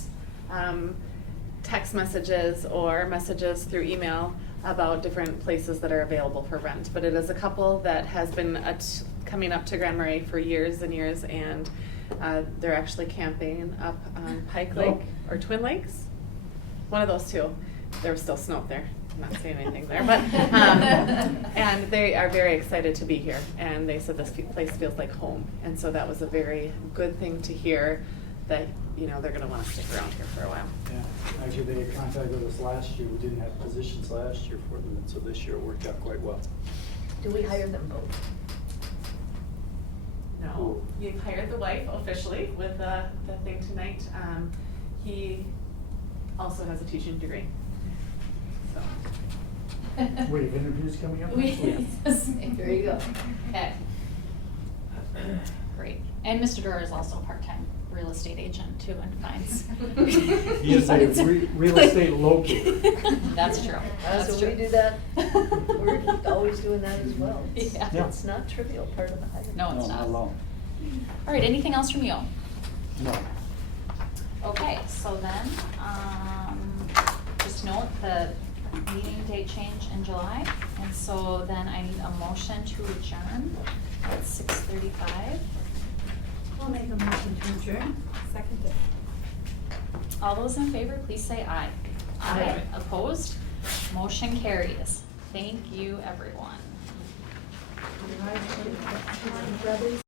text messages or messages through email about different places that are available for rent. But it is a couple that has been coming up to Grand Marais for years and years, and they're actually camping up on Pike Lake or Twin Lakes. One of those 2. There was still snow up there. I'm not saying anything there, but and they are very excited to be here. And they said this place feels like home, and so that was a very good thing to hear. That they're going to want to stick around here for a while. Yeah, actually they had contacted us last year. We didn't have positions last year for them, and so this year it worked out quite well. Do we hire them both? No, we've hired the wife officially with the thing tonight. He also has a teaching degree. So. We have interviews coming up next week. There you go. Okay. Great. And Mr. Dorr is also part-time real estate agent too and finds. He is a real estate locator. That's true. That's So true. we do that, we're always doing that as well. It's- Yeah. Yeah. It's not trivial part of the hire. No, it's not. alone. All right, anything else from you? No. Okay, so then, just note the meeting date change in July, and so then I need a motion to adjourn at 6:35. I'll make a motion to adjourn. Second it. All those in favor, please say aye. Aye. Opposed? Motion carries. Thank you, everyone. Brothers.